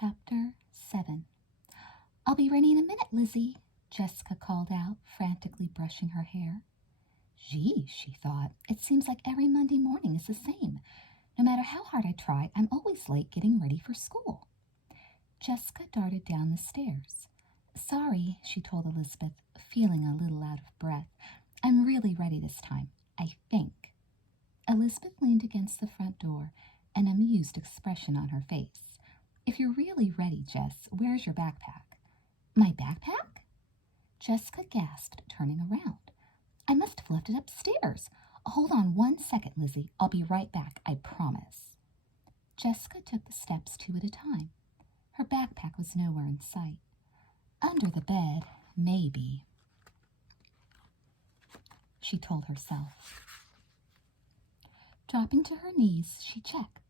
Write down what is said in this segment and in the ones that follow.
Chapter 7. "I'll be ready in a minute, Lizzie," Jessica called out, frantically brushing her hair. Gee, she thought, it seems like every Monday morning is the same. No matter how hard I try, I'm always late getting ready for school. Jessica darted down the stairs. "Sorry," she told Elizabeth, feeling a little out of breath. "I'm really ready this time, I think." Elizabeth leaned against the front door, an amused expression on her face. "If you're really ready, Jess, where's your backpack?" "My backpack?" Jessica gasped, turning around. "I must have left it upstairs. Hold on 1 second, Lizzie. I'll be right back, I promise." Jessica took the steps 2 at a time. Her backpack was nowhere in sight. Under the bed, maybe, she told herself. Dropping to her knees, she checked.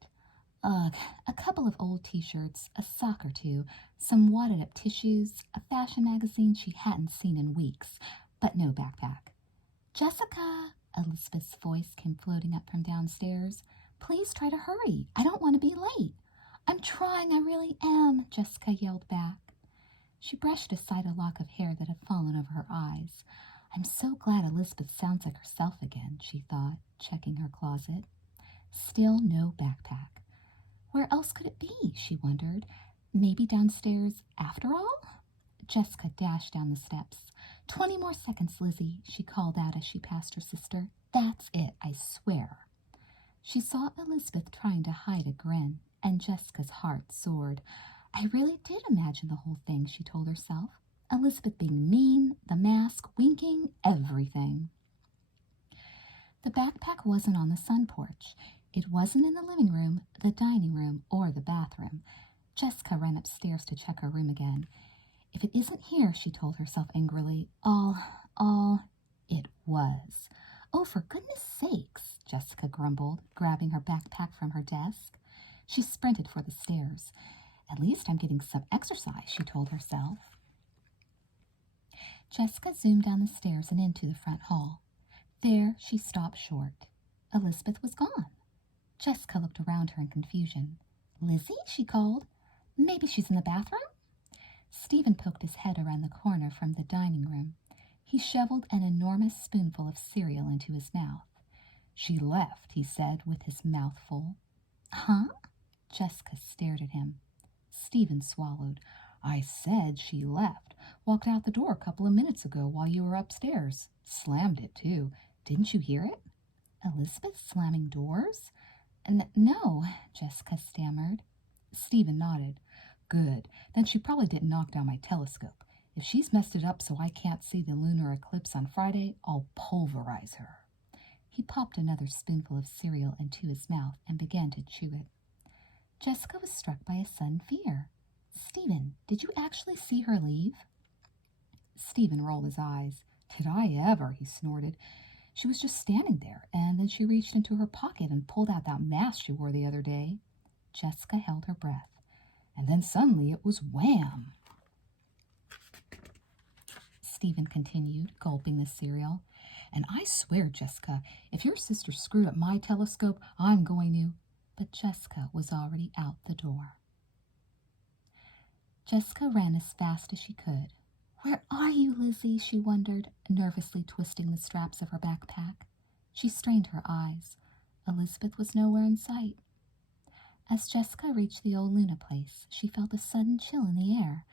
Ugh, a couple of old t-shirts, a sock or two, some wadded-up tissues, a fashion magazine she hadn't seen in weeks, but no backpack. "Jessica," Elizabeth's voice came floating up from downstairs. "Please try to hurry. I don't want to be late." "I'm trying, I really am," Jessica yelled back. She brushed aside a lock of hair that had fallen over her eyes. "I'm so glad Elizabeth sounds like herself again," she thought, checking her closet. Still no backpack. Where else could it be, she wondered. Maybe downstairs after all? Jessica dashed down the steps. 20 more seconds, Lizzie," she called out as she passed her sister. "That's it, I swear." She saw Elizabeth trying to hide a grin, and Jessica's heart soared. "I really did imagine the whole thing," she told herself. Elizabeth being mean, the mask, winking, everything. The backpack wasn't on the sun porch. It wasn't in the living room, the dining room, or the bathroom. Jessica ran upstairs to check her room again. "If it isn't here," she told herself angrily, it was. "Oh, for goodness sakes," Jessica grumbled, grabbing her backpack from her desk. She sprinted for the stairs. "At least I'm getting some exercise," she told herself. Jessica zoomed down the stairs and into the front hall. There she stopped short. Elizabeth was gone. Jessica looked around her in confusion. "Lizzie?" she called. "Maybe she's in the bathroom?" Stephen poked his head around the corner from the dining room. He shoveled an enormous spoonful of cereal into his mouth. "She left," he said, with his mouth full. "Huh?" Jessica stared at him. Stephen swallowed. "I said she left. Walked out the door a couple of minutes ago while you were upstairs. Slammed it, too. Didn't you hear it?" "Elizabeth slamming doors?" No," Jessica stammered. Stephen nodded. "Good. Then she probably didn't knock down my telescope. If she's messed it up so I can't see the lunar eclipse on Friday, I'll pulverize her." He popped another spoonful of cereal into his mouth and began to chew it. Jessica was struck by a sudden fear. "Stephen, did you actually see her leave?" Stephen rolled his eyes. "Did I ever?" he snorted. "She was just standing there, and then she reached into her pocket and pulled out that mask she wore the other day." Jessica held her breath. "And then suddenly it was wham!" Stephen continued, gulping the cereal. "And I swear, Jessica, if your sister screwed up my telescope, I'm going to—" But Jessica was already out the door. Jessica ran as fast as she could. "Where are you, Lizzie?" she wondered, nervously twisting the straps of her backpack. She strained her eyes. Elizabeth was nowhere in sight. As Jessica reached the old Luna place, she felt a sudden chill in the air.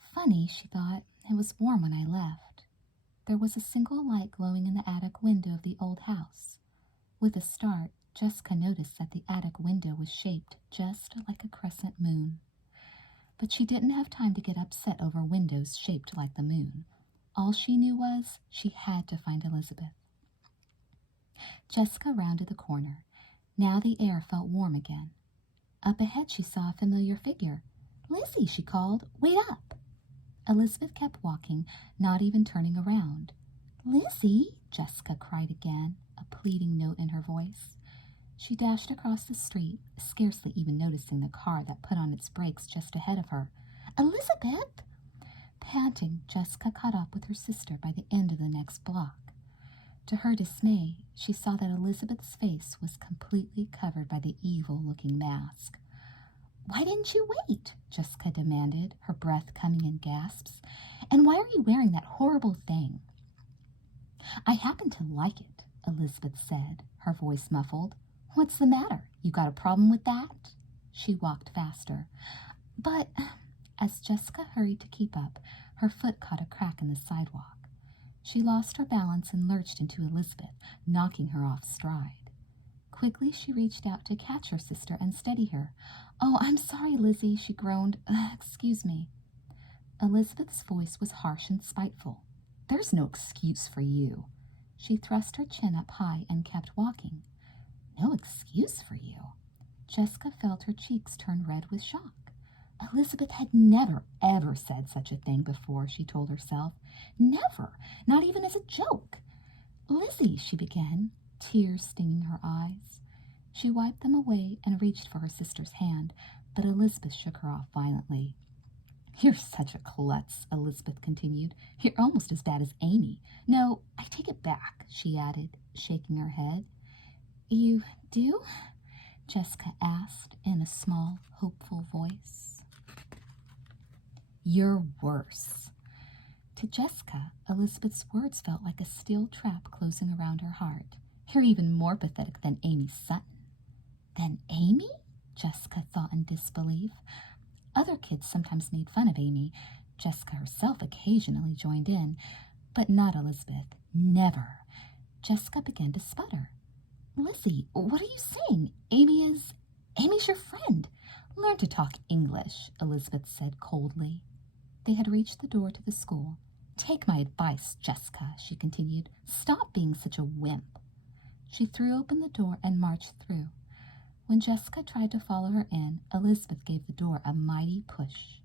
Funny, she thought, it was warm when I left. There was a single light glowing in the attic window of the old house. With a start, Jessica noticed that the attic window was shaped just like a crescent moon. But she didn't have time to get upset over windows shaped like the moon. All she knew was she had to find Elizabeth. Jessica rounded the corner. Now the air felt warm again. Up ahead she saw a familiar figure. "Lizzie," she called, "wait up." Elizabeth kept walking, not even turning around. "Lizzie," Jessica cried again, a pleading note in her voice. She dashed across the street, scarcely even noticing the car that put on its brakes just ahead of her. "Elizabeth!" Panting, Jessica caught up with her sister by the end of the next block. To her dismay, she saw that Elizabeth's face was completely covered by the evil-looking mask. Why didn't you wait? Jessica demanded, her breath coming in gasps. And why are you wearing that horrible thing? I happen to like it, Elizabeth said, her voice muffled. What's the matter? You got a problem with that? She walked faster. But, as Jessica hurried to keep up, her foot caught a crack in the sidewalk. She lost her balance and lurched into Elizabeth, knocking her off stride. Quickly, she reached out to catch her sister and steady her. Oh, I'm sorry, Lizzie, she groaned. Excuse me. Elizabeth's voice was harsh and spiteful. There's no excuse for you. She thrust her chin up high and kept walking. No excuse for you? Jessica felt her cheeks turn red with shock. Elizabeth had never, ever said such a thing before, she told herself. Never, not even as a joke. Lizzie, she began, tears stinging her eyes. She wiped them away and reached for her sister's hand, but Elizabeth shook her off violently. You're such a klutz, Elizabeth continued. You're almost as bad as Amy. No, I take it back, she added, shaking her head. You do? Jessica asked in a small, hopeful voice. You're worse. To Jessica, Elizabeth's words felt like a steel trap closing around her heart. You're even more pathetic than Amy Sutton. Than Amy? Jessica thought in disbelief. Other kids sometimes made fun of Amy. Jessica herself occasionally joined in, but not Elizabeth. Never. Jessica began to sputter. Lizzie, what are you saying? Amy's your friend. Learn to talk English, Elizabeth said coldly. They had reached the door to the school. Take my advice, Jessica, she continued. Stop being such a wimp. She threw open the door and marched through. When Jessica tried to follow her in, Elizabeth gave the door a mighty push.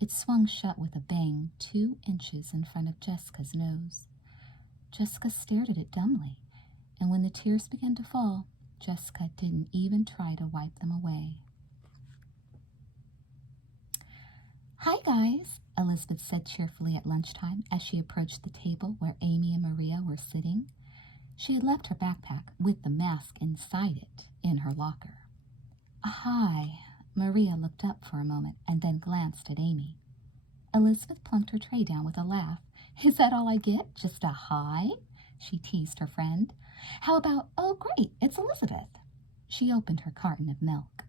It swung shut with a bang 2 inches in front of Jessica's nose. Jessica stared at it dumbly, and when the tears began to fall, Jessica didn't even try to wipe them away. Hi, guys, Elizabeth said cheerfully at lunchtime as she approached the table where Amy and Maria were sitting. She had left her backpack with the mask inside it in her locker. Hi, Maria looked up for a moment and then glanced at Amy. Elizabeth plunked her tray down with a laugh. Is that all I get? Just a hi? She teased her friend. How about, oh great, it's Elizabeth. She opened her carton of milk.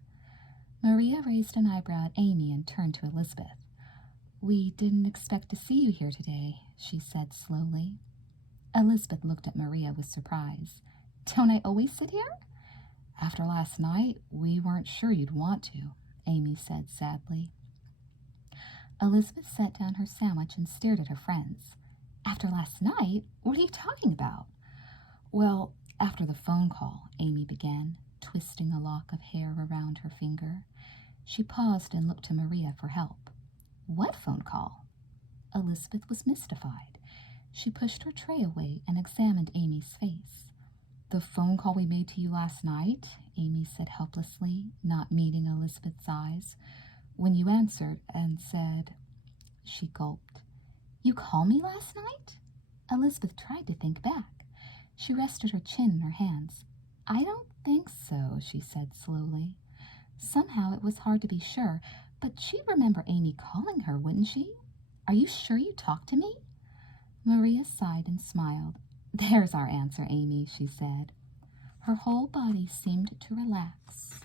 Maria raised an eyebrow at Amy and turned to Elizabeth. We didn't expect to see you here today, she said slowly. Elizabeth looked at Maria with surprise. Don't I always sit here? After last night, we weren't sure you'd want to, Amy said sadly. Elizabeth set down her sandwich and stared at her friends. After last night? What are you talking about? Well, after the phone call, Amy began, twisting a lock of hair around her finger. She paused and looked to Maria for help. What phone call? Elizabeth was mystified. She pushed her tray away and examined Amy's face. The phone call we made to you last night, Amy said helplessly, not meeting Elizabeth's eyes. When you answered and said, she gulped. You called me last night? Elizabeth tried to think back. She rested her chin in her hands. I don't think so, she said slowly. Somehow it was hard to be sure, but she'd remember Amy calling her, wouldn't she? Are you sure you talked to me? Maria sighed and smiled. There's our answer, Amy, she said. Her whole body seemed to relax.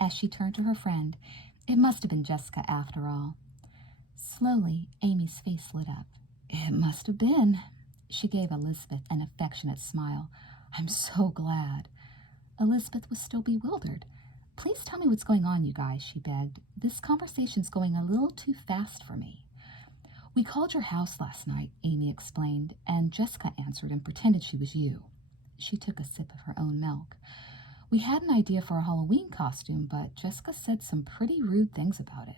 As she turned to her friend, it must have been Jessica after all. Slowly, Amy's face lit up. It must have been. She gave Elizabeth an affectionate smile. I'm so glad. Elizabeth was still bewildered. Please tell me what's going on, you guys, she begged. This conversation's going a little too fast for me. We called your house last night, Amy explained, and Jessica answered and pretended she was you. She took a sip of her own milk. We had an idea for a Halloween costume, but Jessica said some pretty rude things about it.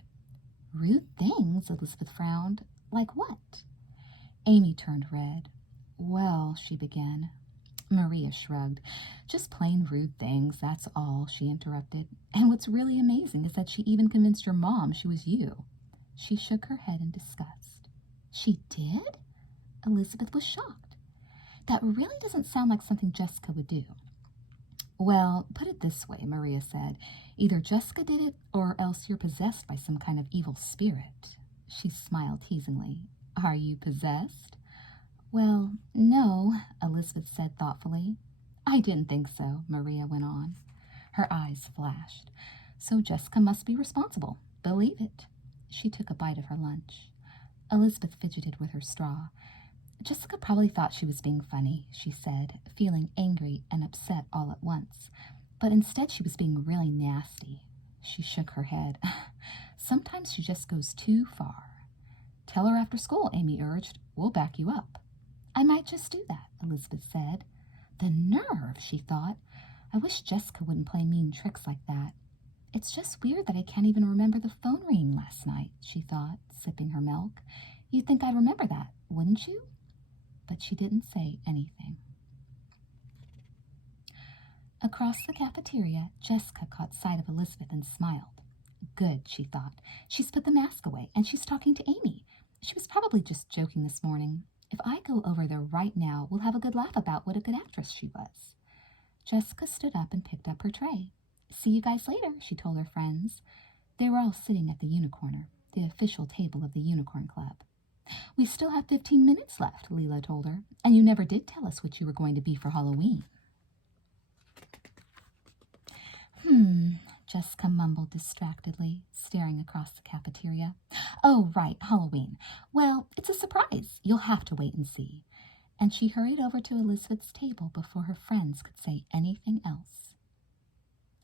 Rude things? Elizabeth frowned. Like what? Amy turned red. Well, she began. Maria shrugged. Just plain rude things, that's all, she interrupted. And what's really amazing is that she even convinced your mom she was you. She shook her head in disgust. She did? Elizabeth was shocked. That really doesn't sound like something Jessica would do. Well, put it this way, Maria said. Either Jessica did it, or else you're possessed by some kind of evil spirit. She smiled teasingly. Are you possessed? Well, no, Elizabeth said thoughtfully. I didn't think so, Maria went on. Her eyes flashed. So Jessica must be responsible. Believe it. She took a bite of her lunch. Elizabeth fidgeted with her straw. Jessica probably thought she was being funny, she said, feeling angry and upset all at once. But instead she was being really nasty. She shook her head. Sometimes she just goes too far. Tell her after school, Amy urged. We'll back you up. I might just do that, Elizabeth said. The nerve, she thought. I wish Jessica wouldn't play mean tricks like that. It's just weird that I can't even remember the phone ringing last night, she thought, sipping her milk. You'd think I'd remember that, wouldn't you? But she didn't say anything. Across the cafeteria, Jessica caught sight of Elizabeth and smiled. Good, she thought. She's put the mask away, and she's talking to Amy. She was probably just joking this morning. If I go over there right now, we'll have a good laugh about what a good actress she was. Jessica stood up and picked up her tray. See you guys later, she told her friends. They were all sitting at the Unicorner, the official table of the Unicorn Club. We still have 15 minutes left, Leela told her, and you never did tell us what you were going to be for Halloween. Jessica mumbled distractedly, staring across the cafeteria. Oh, right, Halloween. Well, it's a surprise. You'll have to wait and see. And she hurried over to Elizabeth's table before her friends could say anything else.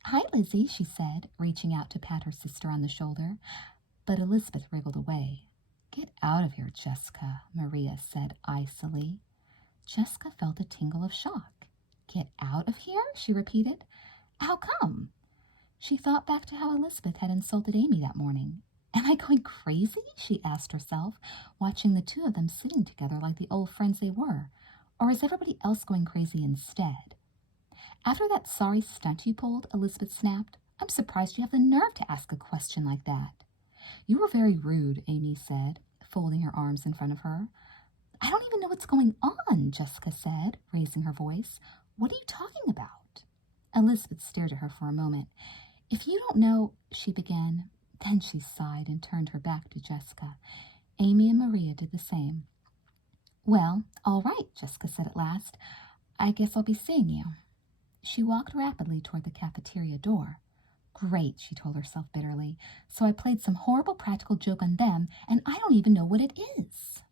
Hi, Lizzie, she said, reaching out to pat her sister on the shoulder. But Elizabeth wriggled away. Get out of here, Jessica, Maria said icily. Jessica felt a tingle of shock. Get out of here? She repeated. How come? She thought back to how Elizabeth had insulted Amy that morning. Am I going crazy? She asked herself, watching the two of them sitting together like the old friends they were. Or is everybody else going crazy instead? After that sorry stunt you pulled, Elizabeth snapped, I'm surprised you have the nerve to ask a question like that. You were very rude, Amy said, folding her arms in front of her. I don't even know what's going on, Jessica said, raising her voice. What are you talking about? Elizabeth stared at her for a moment. If you don't know, she began. Then she sighed and turned her back to Jessica. Amy and Maria did the same. Well, all right, Jessica said at last. I guess I'll be seeing you. She walked rapidly toward the cafeteria door. Great, she told herself bitterly. So I played some horrible practical joke on them, and I don't even know what it is.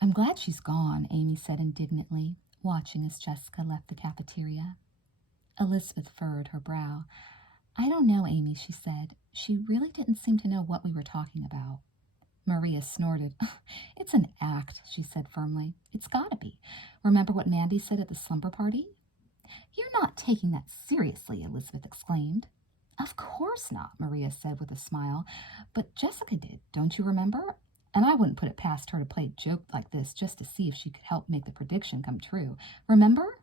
I'm glad she's gone, Amy said indignantly, watching as Jessica left the cafeteria. Elizabeth furrowed her brow. I don't know, Amy, she said. She really didn't seem to know what we were talking about. Maria snorted. It's an act, she said firmly. It's gotta be. Remember what Mandy said at the slumber party? You're not taking that seriously, Elizabeth exclaimed. Of course not, Maria said with a smile. But Jessica did, don't you remember? And I wouldn't put it past her to play a joke like this just to see if she could help make the prediction come true. Remember?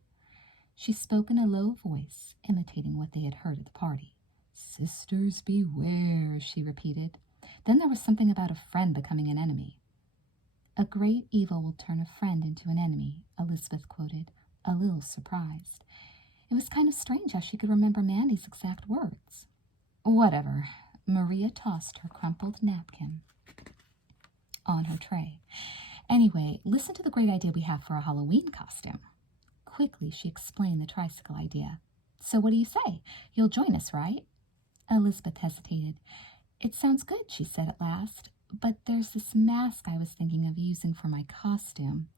She spoke in a low voice, imitating what they had heard at the party. Sisters beware, she repeated. Then there was something about a friend becoming an enemy. A great evil will turn a friend into an enemy, Elizabeth quoted, a little surprised. It was kind of strange how she could remember Mandy's exact words. Whatever. Maria tossed her crumpled napkin on her tray. Anyway, listen to the great idea we have for a Halloween costume. Quickly, she explained the tricycle idea. So what do you say? You'll join us, right? Elizabeth hesitated. It sounds good, she said at last, but there's this mask I was thinking of using for my costume.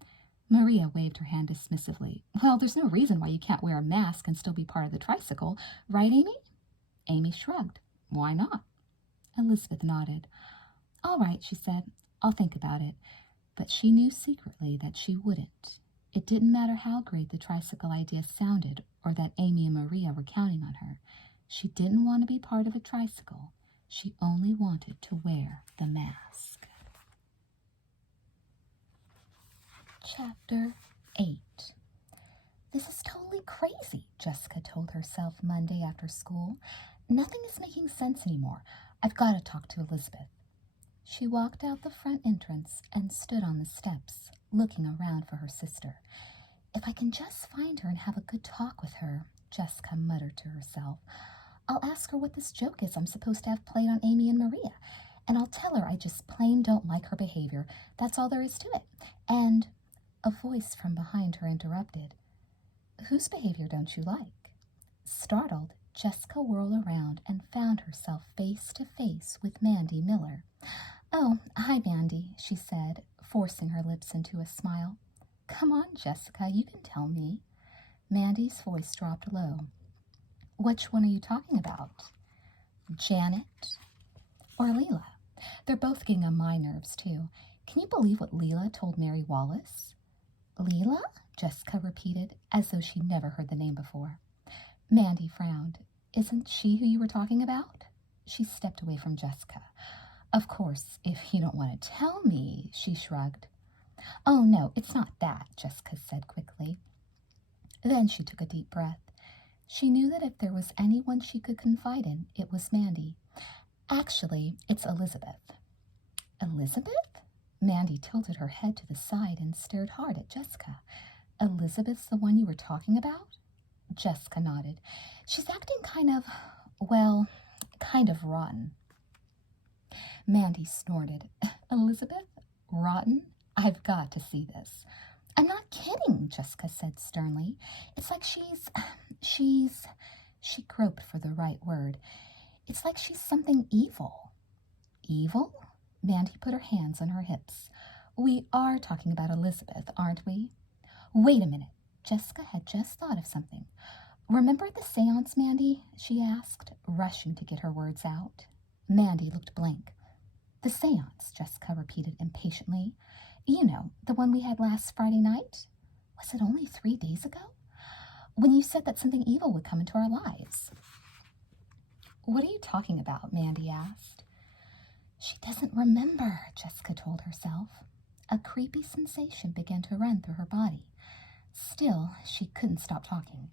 Maria waved her hand dismissively. Well, there's no reason why you can't wear a mask and still be part of the tricycle, right, Amy? Amy shrugged. Why not? Elizabeth nodded. All right, she said. I'll think about it. But she knew secretly that she wouldn't. It didn't matter how great the tricycle idea sounded or that Amy and Maria were counting on her. She didn't want to be part of a tricycle. She only wanted to wear the mask. Chapter 8. This is totally crazy, Jessica told herself Monday after school. Nothing is making sense anymore. I've got to talk to Elizabeth. She walked out the front entrance and stood on the steps, looking around for her sister. If I can just find her and have a good talk with her, Jessica muttered to herself. I'll ask her what this joke is I'm supposed to have played on Amy and Maria, and I'll tell her I just plain don't like her behavior. That's all there is to it. And a voice from behind her interrupted. Whose behavior don't you like? Startled, Jessica whirled around and found herself face to face with Mandy Miller. Oh, hi, Mandy, she said, forcing her lips into a smile. Come on, Jessica, you can tell me. Mandy's voice dropped low. Which one are you talking about? Janet or Leela? They're both getting on my nerves, too. Can you believe what Leela told Mary Wallace? Leela? Jessica repeated, as though she'd never heard the name before. Mandy frowned. Isn't she who you were talking about? She stepped away from Jessica. Of course, if you don't want to tell me, she shrugged. Oh, no, it's not that, Jessica said quickly. Then she took a deep breath. She knew that if there was anyone she could confide in, it was Mandy. Actually, it's Elizabeth. Elizabeth? Mandy tilted her head to the side and stared hard at Jessica. Elizabeth's the one you were talking about? Jessica nodded. She's acting kind of rotten. Mandy snorted. Elizabeth? Rotten? I've got to see this. I'm not kidding, Jessica said sternly. It's like she groped for the right word. It's like she's something evil. Evil? Mandy put her hands on her hips. We are talking about Elizabeth, aren't we? Wait a minute. Jessica had just thought of something. Remember the seance, Mandy? She asked, rushing to get her words out. Mandy looked blank. The seance, Jessica repeated impatiently. You know, the one we had last Friday night? Was it only 3 days ago? When you said that something evil would come into our lives. What are you talking about? Mandy asked. She doesn't remember, Jessica told herself. A creepy sensation began to run through her body. Still, she couldn't stop talking.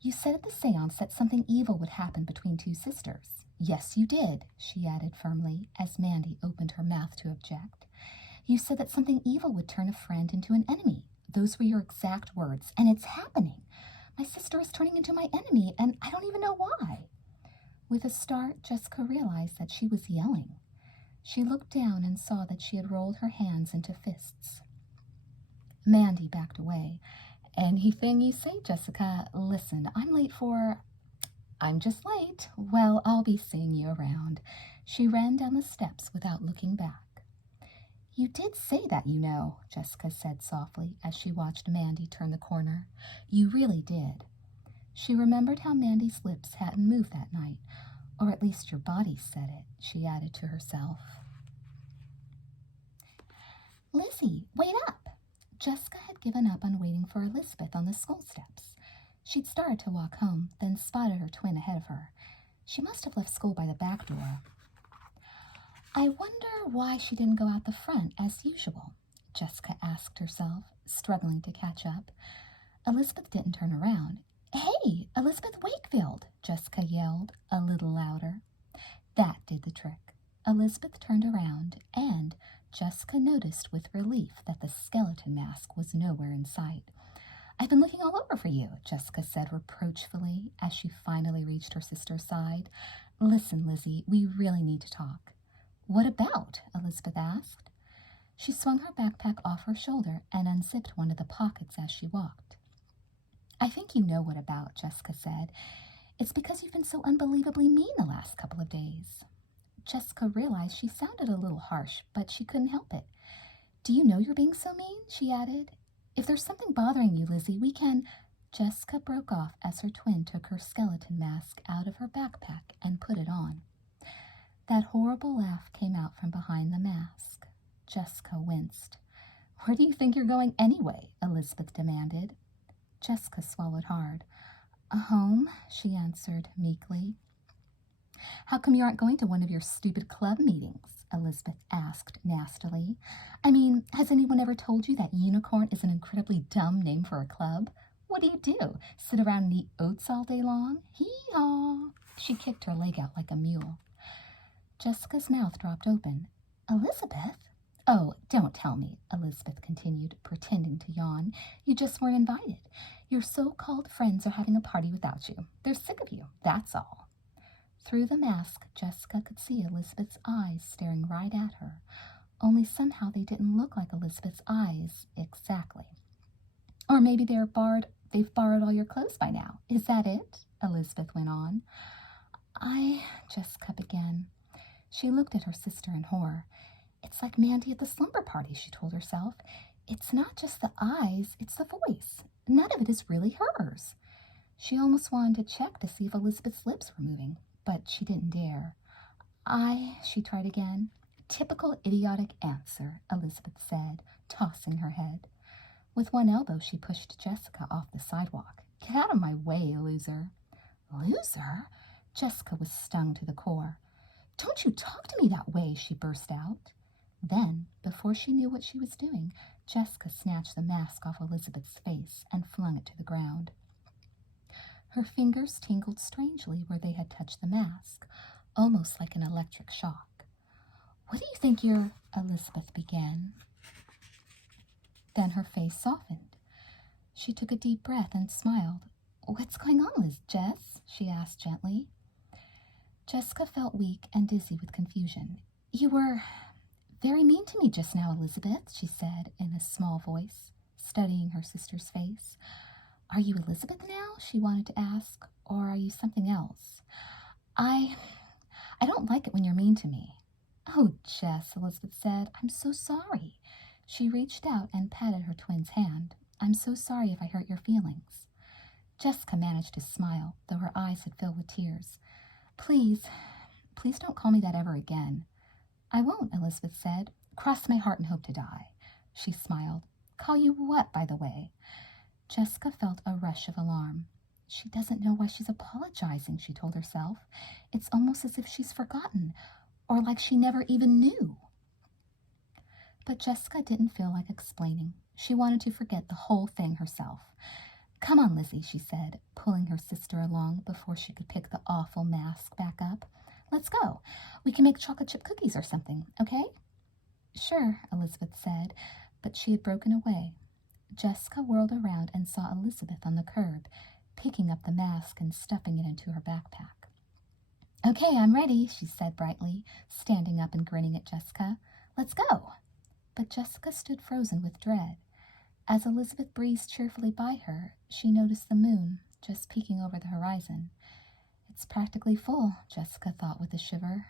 You said at the seance that something evil would happen between two sisters. Yes, you did, she added firmly, as Mandy opened her mouth to object. You said that something evil would turn a friend into an enemy. Those were your exact words, and it's happening. My sister is turning into my enemy, and I don't even know why. With a start, Jessica realized that she was yelling. She looked down and saw that she had rolled her hands into fists. Mandy backed away. Anything you say, Jessica. Listen, I'm just late. Well, I'll be seeing you around. She ran down the steps without looking back. You did say that, you know, Jessica said softly as she watched Mandy turn the corner. You really did. She remembered how Mandy's lips hadn't moved that night, or at least your body said it, she added to herself. Lizzie, wait up! Jessica had given up on waiting for Elizabeth on the school steps. She'd started to walk home, then spotted her twin ahead of her. She must have left school by the back door. I wonder why she didn't go out the front as usual, Jessica asked herself, struggling to catch up. Elizabeth didn't turn around. Hey, Elizabeth Wakefield, Jessica yelled, a little louder. That did the trick. Elizabeth turned around, and Jessica noticed with relief that the skeleton mask was nowhere in sight. I've been looking all over for you, Jessica said reproachfully as she finally reached her sister's side. Listen, Lizzie, we really need to talk. What about? Elizabeth asked. She swung her backpack off her shoulder and unzipped one of the pockets as she walked. I think you know what about, Jessica said. It's because you've been so unbelievably mean the last couple of days. Jessica realized she sounded a little harsh, but she couldn't help it. Do you know you're being so mean? She added. If there's something bothering you, Lizzie, we can... Jessica broke off as her twin took her skeleton mask out of her backpack and put it on. That horrible laugh came out from behind the mask. Jessica winced. Where do you think you're going anyway? Elizabeth demanded. Jessica swallowed hard. Home, she answered meekly. How come you aren't going to one of your stupid club meetings? Elizabeth asked nastily. I mean, has anyone ever told you that unicorn is an incredibly dumb name for a club? What do? Sit around and eat oats all day long? Hee-haw! She kicked her leg out like a mule. Jessica's mouth dropped open. Elizabeth? Oh, don't tell me, Elizabeth continued, pretending to yawn. You just weren't invited. Your so-called friends are having a party without you. They're sick of you, that's all. Through the mask, Jessica could see Elizabeth's eyes staring right at her, only somehow they didn't look like Elizabeth's eyes exactly. Or maybe they've borrowed all your clothes by now. Is that it? Elizabeth went on. Jessica began. She looked at her sister in horror. It's like Mandy at the slumber party, she told herself. It's not just the eyes, it's the voice. None of it is really hers. She almost wanted to check to see if Elizabeth's lips were moving, but she didn't dare. She tried again. Typical idiotic answer, Elizabeth said, tossing her head. With one elbow, she pushed Jessica off the sidewalk. Get out of my way, loser. Loser? Jessica was stung to the core. Don't you talk to me that way, she burst out. Then, before she knew what she was doing, Jessica snatched the mask off Elizabeth's face and flung it to the ground. Her fingers tingled strangely where they had touched the mask, almost like an electric shock. What do you think you're... Elizabeth began. Then her face softened. She took a deep breath and smiled. What's going on, Jess? She asked gently. Jessica felt weak and dizzy with confusion. You were very mean to me just now, Elizabeth, she said in a small voice, studying her sister's face. Are you Elizabeth now? She wanted to ask, or are you something else? I don't like it when you're mean to me. Oh, Jess, Elizabeth said, I'm so sorry. She reached out and patted her twin's hand. I'm so sorry if I hurt your feelings. Jessica managed to smile, though her eyes had filled with tears. Please don't call me that ever again. I won't, Elizabeth said. Cross my heart and hope to die. She smiled. Call you what, by the way? Jessica felt a rush of alarm. She doesn't know why she's apologizing, she told herself. It's almost as if she's forgotten, or like she never even knew. But Jessica didn't feel like explaining. She wanted to forget the whole thing herself. Come on, Lizzie, she said, pulling her sister along before she could pick the awful mask back up. Let's go. We can make chocolate chip cookies or something, okay? Sure, Elizabeth said, but she had broken away. Jessica whirled around and saw Elizabeth on the curb, picking up the mask and stuffing it into her backpack. Okay, I'm ready, she said brightly, standing up and grinning at Jessica. Let's go. But Jessica stood frozen with dread. As Elizabeth breezed cheerfully by her, she noticed the moon just peeking over the horizon. It's practically full, Jessica thought with a shiver.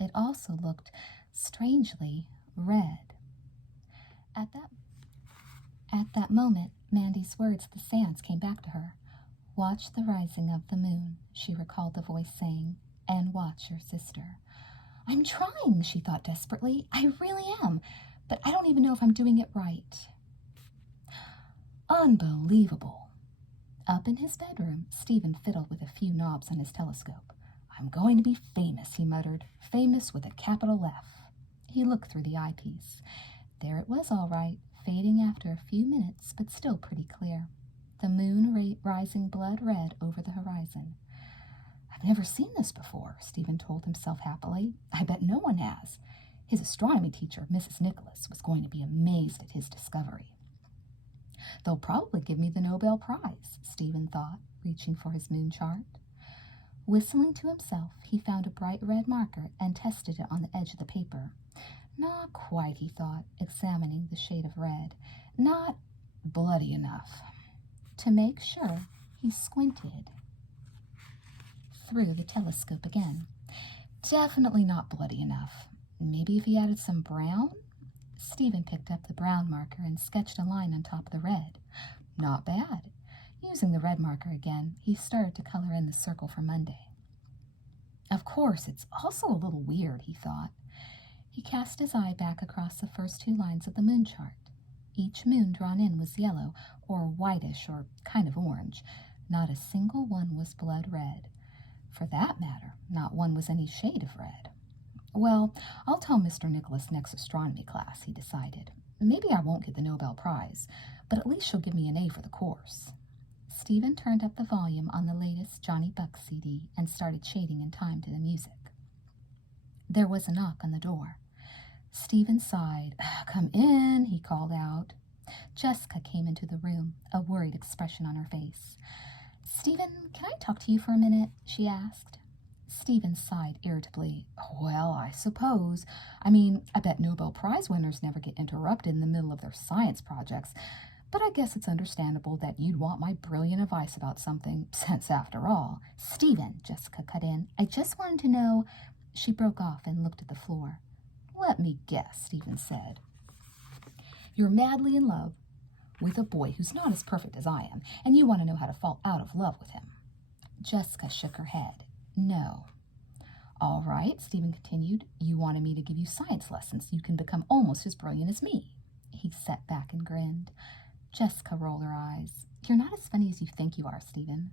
It also looked strangely red. At that moment, Mandy's words of the sands came back to her. Watch the rising of the moon, she recalled the voice saying, and watch your sister. I'm trying, she thought desperately. I really am, but I don't even know if I'm doing it right. Unbelievable. Up in his bedroom, Stephen fiddled with a few knobs on his telescope. I'm going to be famous, he muttered. Famous with a capital F. He looked through the eyepiece. There it was all right, fading after a few minutes, but still pretty clear. The moon rising blood red over the horizon. I've never seen this before, Stephen told himself happily. I bet no one has. His astronomy teacher, Mrs. Nicholas, was going to be amazed at his discovery. They'll probably give me the Nobel Prize, Stephen thought, reaching for his moon chart. Whistling to himself, he found a bright red marker and tested it on the edge of the paper. Not quite, he thought, examining the shade of red. Not bloody enough. To make sure, he squinted through the telescope again. Definitely not bloody enough. Maybe if he added some brown? Stephen picked up the brown marker and sketched a line on top of the red. Not bad. Using the red marker again, he started to color in the circle for Monday. Of course, it's also a little weird, he thought. He cast his eye back across the first two lines of the moon chart. Each moon drawn in was yellow, or whitish, or kind of orange. Not a single one was blood red. For that matter, not one was any shade of red. Well, I'll tell Mr. Nicholas next astronomy class, he decided. Maybe I won't get the Nobel Prize, but at least she'll give me an A for the course. Stephen turned up the volume on the latest Johnny Buck CD and started shading in time to the music. There was a knock on the door. Stephen sighed. "Come in," he called out. Jessica came into the room, a worried expression on her face. "Stephen, can I talk to you for a minute?" she asked. Stephen sighed irritably. "Well, I suppose. I mean, I bet Nobel Prize winners never get interrupted in the middle of their science projects, but I guess it's understandable that you'd want my brilliant advice about something, since after all—" "Stephen," Jessica cut in, "I just wanted to know—" She broke off and looked at the floor. "Let me guess," Stephen said. "You're madly in love with a boy who's not as perfect as I am, and you want to know how to fall out of love with him." Jessica shook her head. "No." "All right," Stephen continued. "You wanted me to give you science lessons so you can become almost as brilliant as me." He sat back and grinned. Jessica rolled her eyes. "You're not as funny as you think you are, Stephen."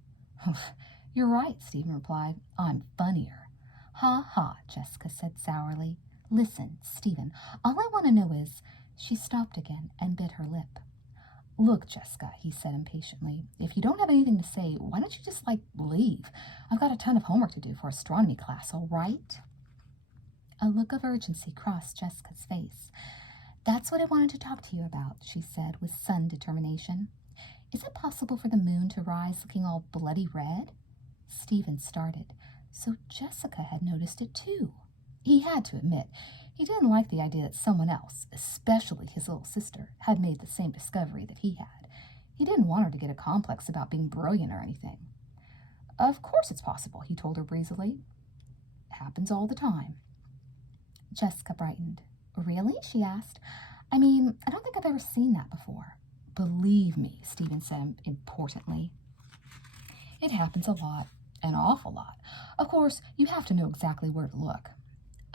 "You're right," Stephen replied. "I'm funnier." "Ha ha," Jessica said sourly. "Listen, Stephen, all I want to know is—" She stopped again and bit her lip. "Look, Jessica," he said impatiently, "if you don't have anything to say, why don't you just, leave? I've got a ton of homework to do for astronomy class, all right?" A look of urgency crossed Jessica's face. "That's what I wanted to talk to you about," she said with sudden determination. "Is it possible for the moon to rise looking all bloody red?" Stephen started. So Jessica had noticed it too. He had to admit, he didn't like the idea that someone else, especially his little sister, had made the same discovery that he had. He didn't want her to get a complex about being brilliant or anything. "Of course it's possible," he told her breezily. "Happens all the time." Jessica brightened. "Really?" she asked. "I mean, I don't think I've ever seen that before." "Believe me," Stephen said importantly. "It happens a lot, an awful lot. Of course, you have to know exactly where to look."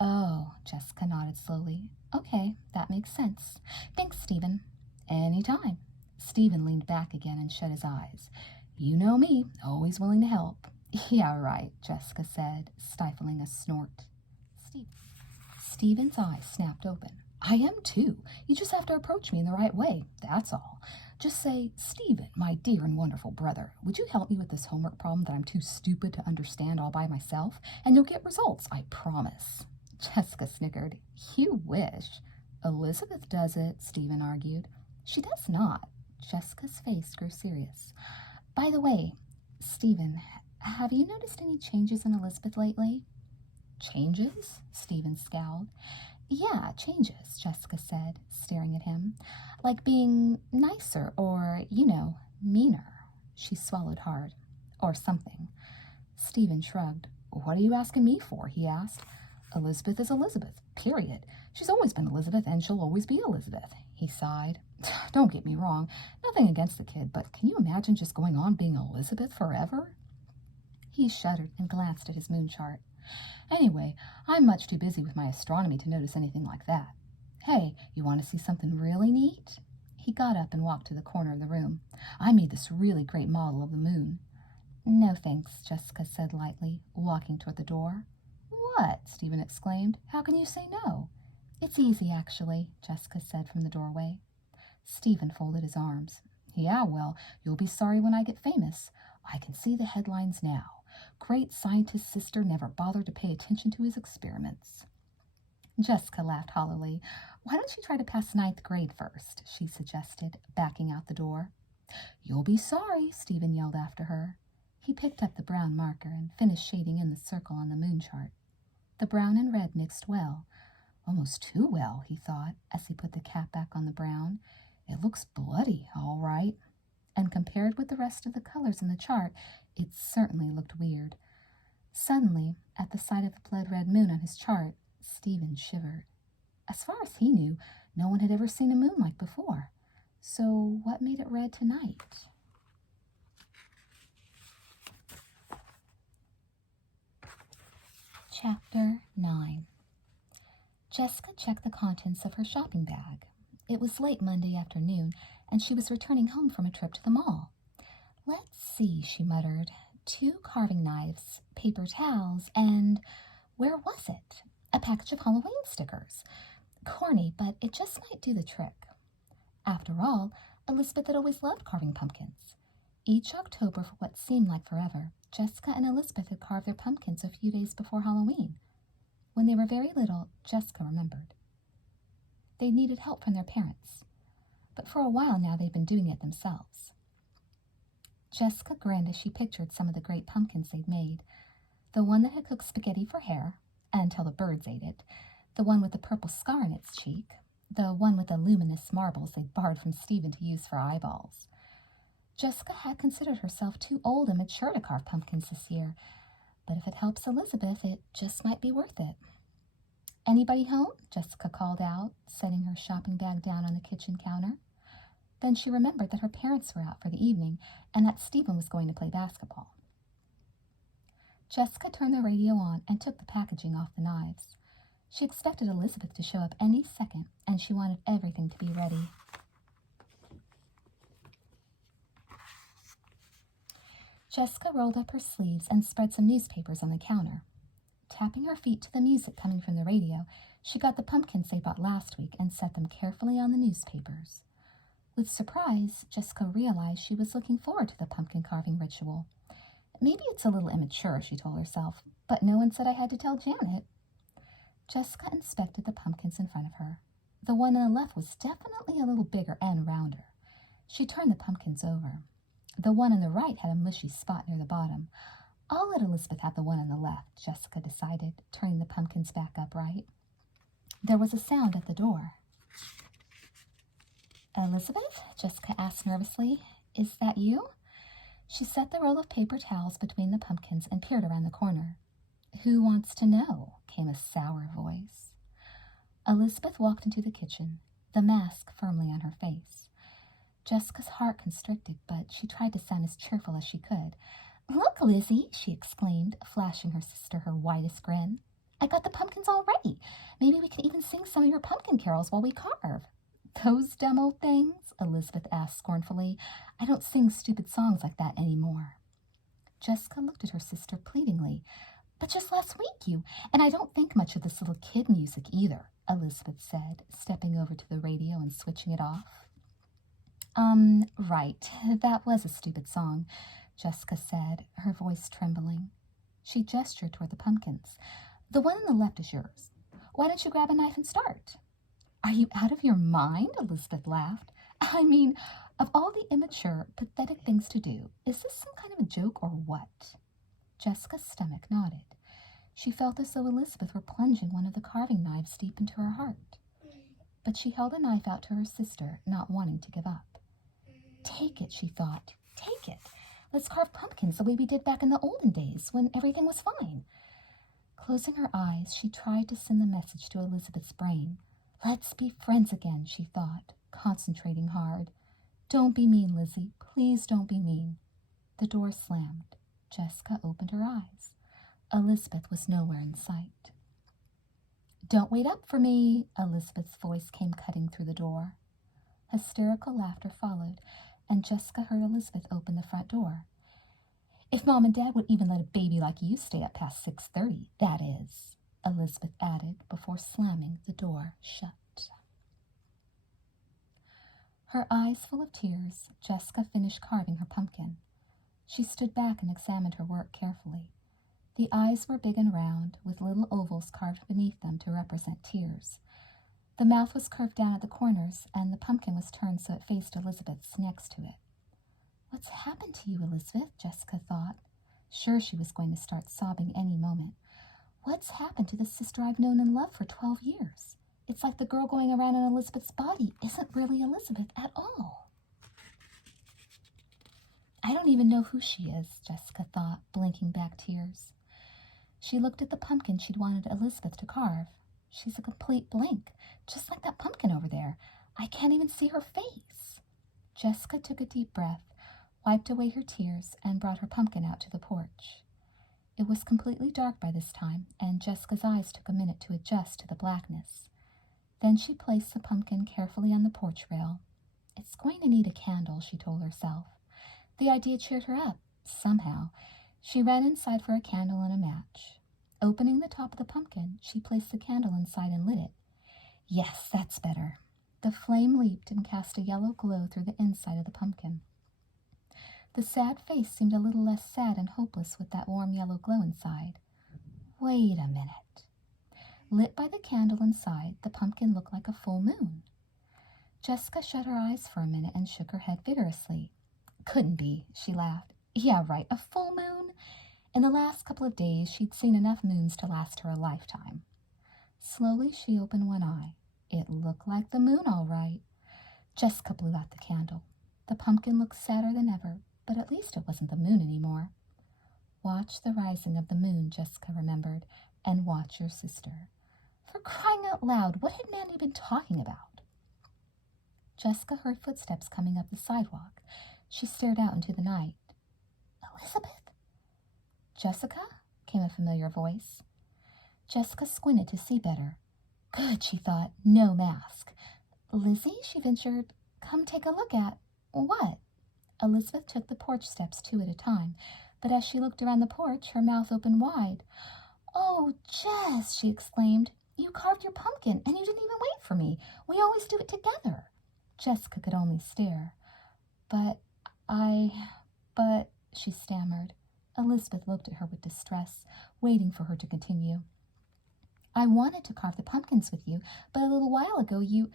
"Oh," Jessica nodded slowly. "Okay, that makes sense. Thanks, Stephen." "Any time." Stephen leaned back again and shut his eyes. "You know me, always willing to help." "Yeah, right," Jessica said, stifling a snort. Stephen's eyes snapped open. "I am too. You just have to approach me in the right way, that's all. Just say, 'Stephen, my dear and wonderful brother, would you help me with this homework problem that I'm too stupid to understand all by myself?' And you'll get results, I promise." Jessica snickered. "You wish." "Elizabeth does it," Stephen argued. "She does not." Jessica's face grew serious. "By the way, Stephen, have you noticed any changes in Elizabeth lately?" "Changes?" Stephen scowled. "Yeah, changes," Jessica said, staring at him. "Like being nicer or, meaner." She swallowed hard. "Or something." Stephen shrugged. "What are you asking me for?" he asked. "Elizabeth is Elizabeth, period. She's always been Elizabeth, and she'll always be Elizabeth." He sighed. "Don't get me wrong, nothing against the kid, but can you imagine just going on being Elizabeth forever?" He shuddered and glanced at his moon chart. "Anyway, I'm much too busy with my astronomy to notice anything like that. Hey, you want to see something really neat?" He got up and walked to the corner of the room. "I made this really great model of the moon." "No, thanks," Jessica said lightly, walking toward the door. "What?" Stephen exclaimed. "How can you say no?" "It's easy, actually," Jessica said from the doorway. Stephen folded his arms. "Yeah, well, you'll be sorry when I get famous. I can see the headlines now. 'Great scientist's sister never bothered to pay attention to his experiments.'" Jessica laughed hollowly. "Why don't you try to pass 9th grade first?" she suggested, backing out the door. "You'll be sorry," Stephen yelled after her. He picked up the brown marker and finished shading in the circle on the moon chart. The brown and red mixed well. Almost too well, he thought, as he put the cap back on the brown. "It looks bloody, all right." And compared with the rest of the colors in the chart, it certainly looked weird. Suddenly, at the sight of the blood-red moon on his chart, Stephen shivered. As far as he knew, no one had ever seen a moon like before. So what made it red tonight? Chapter 9. Jessica checked the contents of her shopping bag. It was late Monday afternoon, and she was returning home from a trip to the mall. "Let's see," she muttered. 2 carving knives, paper towels, and where was it? A package of Halloween stickers. Corny, but it just might do the trick. After all, Elizabeth had always loved carving pumpkins. Each October, for what seemed like forever, Jessica and Elizabeth had carved their pumpkins a few days before Halloween. When they were very little, Jessica remembered. They needed help from their parents. But for a while now they'd been doing it themselves. Jessica grinned as she pictured some of the great pumpkins they'd made. The one that had cooked spaghetti for hair, until the birds ate it, the one with the purple scar in its cheek, the one with the luminous marbles they'd borrowed from Stephen to use for eyeballs. Jessica had considered herself too old and mature to carve pumpkins this year, but if it helps Elizabeth, it just might be worth it. "Anybody home?" Jessica called out, setting her shopping bag down on the kitchen counter. Then she remembered that her parents were out for the evening and that Stephen was going to play basketball. Jessica turned the radio on and took the packaging off the knives. She expected Elizabeth to show up any second, and she wanted everything to be ready. Jessica rolled up her sleeves and spread some newspapers on the counter. Tapping her feet to the music coming from the radio, she got the pumpkins they bought last week and set them carefully on the newspapers. With surprise, Jessica realized she was looking forward to the pumpkin carving ritual. "Maybe it's a little immature," she told herself, "but no one said I had to tell Janet." Jessica inspected the pumpkins in front of her. The one on the left was definitely a little bigger and rounder. She turned the pumpkins over. The one on the right had a mushy spot near the bottom. "I'll let Elizabeth have the one on the left," Jessica decided, turning the pumpkins back upright. There was a sound at the door. "Elizabeth?" Jessica asked nervously. "Is that you?" She set the roll of paper towels between the pumpkins and peered around the corner. "Who wants to know?" came a sour voice. Elizabeth walked into the kitchen, the mask firmly on her face. Jessica's heart constricted, but she tried to sound as cheerful as she could. "Look, Lizzie," she exclaimed, flashing her sister her widest grin. "I got the pumpkins all ready. Maybe we can even sing some of your pumpkin carols while we carve." "Those dumb old things?" Elizabeth asked scornfully. "I don't sing stupid songs like that anymore." Jessica looked at her sister pleadingly. "But just last week and I don't think much of this little kid music either," Elizabeth said, stepping over to the radio and switching it off. Right, that was a stupid song," Jessica said, her voice trembling. She gestured toward the pumpkins. "The one on the left is yours. Why don't you grab a knife and start?" "Are you out of your mind?" Elizabeth laughed. "I mean, of all the immature, pathetic things to do, is this some kind of a joke or what?" Jessica's stomach nodded. She felt as though Elizabeth were plunging one of the carving knives deep into her heart. But she held the knife out to her sister, not wanting to give up. "Take it," she thought. "Take it. Let's carve pumpkins the way we did back in the olden days, when everything was fine." Closing her eyes, she tried to send the message to Elizabeth's brain. "Let's be friends again," she thought, concentrating hard. "Don't be mean, Lizzie. Please don't be mean." The door slammed. Jessica opened her eyes. Elizabeth was nowhere in sight. "Don't wait up for me," Elizabeth's voice came cutting through the door. Hysterical laughter followed, and Jessica heard Elizabeth open the front door. "If Mom and Dad would even let a baby like you stay up past 6:30, that is," Elizabeth added before slamming the door shut. Her eyes full of tears, Jessica finished carving her pumpkin. She stood back and examined her work carefully. The eyes were big and round, with little ovals carved beneath them to represent tears. The mouth was curved down at the corners, and the pumpkin was turned so it faced Elizabeth's next to it. "What's happened to you, Elizabeth?" Jessica thought, sure she was going to start sobbing any moment. "What's happened to the sister I've known and loved for 12 years? It's like the girl going around in Elizabeth's body isn't really Elizabeth at all." "I don't even know who she is," Jessica thought, blinking back tears. She looked at the pumpkin she'd wanted Elizabeth to carve. She's a complete blank, just like that pumpkin over there. I can't even see her face. Jessica took a deep breath, wiped away her tears, and brought her pumpkin out to the porch. It was completely dark by this time, and Jessica's eyes took a minute to adjust to the blackness. Then she placed the pumpkin carefully on the porch rail. "It's going to need a candle," she told herself. The idea cheered her up, somehow. She ran inside for a candle and a match. Opening the top of the pumpkin, she placed the candle inside and lit it. Yes, that's better. The flame leaped and cast a yellow glow through the inside of the pumpkin. The sad face seemed a little less sad and hopeless with that warm yellow glow inside. Wait a minute. Lit by the candle inside, the pumpkin looked like a full moon. Jessica shut her eyes for a minute and shook her head vigorously. Couldn't be, she laughed. Yeah, right, a full moon? In the last couple of days, she'd seen enough moons to last her a lifetime. Slowly, she opened one eye. It looked like the moon, all right. Jessica blew out the candle. The pumpkin looked sadder than ever, but at least it wasn't the moon anymore. Watch the rising of the moon, Jessica remembered, and watch your sister. For crying out loud, what had Mandy been talking about? Jessica heard footsteps coming up the sidewalk. She stared out into the night. Elizabeth? Jessica? Came a familiar voice. Jessica squinted to see better. Good, she thought, no mask. Lizzie, she ventured, come take a look at what? Elizabeth took the porch steps 2 at a time, but as she looked around the porch, her mouth opened wide. Oh, Jess, she exclaimed, you carved your pumpkin, and you didn't even wait for me. We always do it together. Jessica could only stare. But, she stammered. Elizabeth looked at her with distress, waiting for her to continue. I wanted to carve the pumpkins with you, but a little while ago you,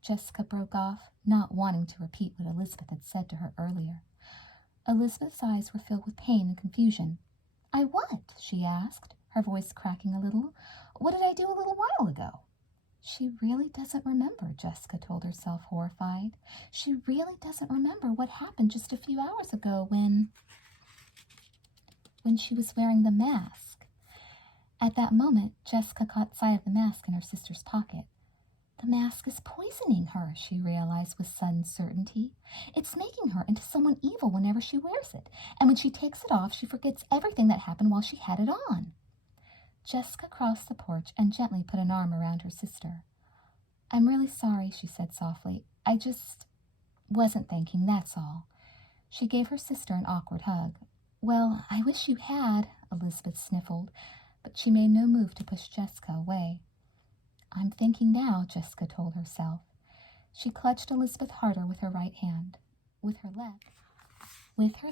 Jessica broke off, not wanting to repeat what Elizabeth had said to her earlier. Elizabeth's eyes were filled with pain and confusion. I what? She asked, her voice cracking a little. What did I do a little while ago? She really doesn't remember, Jessica told herself, horrified. She really doesn't remember what happened just a few hours ago when she was wearing the mask. At that moment, Jessica caught sight of the mask in her sister's pocket. The mask is poisoning her, she realized with sudden certainty. It's making her into someone evil whenever she wears it, and when she takes it off, she forgets everything that happened while she had it on. Jessica crossed the porch and gently put an arm around her sister. I'm really sorry, she said softly. I just wasn't thinking, that's all. She gave her sister an awkward hug. Well, I wish you had, Elizabeth sniffled, but she made no move to push Jessica away. I'm thinking now, Jessica told herself. She clutched Elizabeth harder with her right hand. With her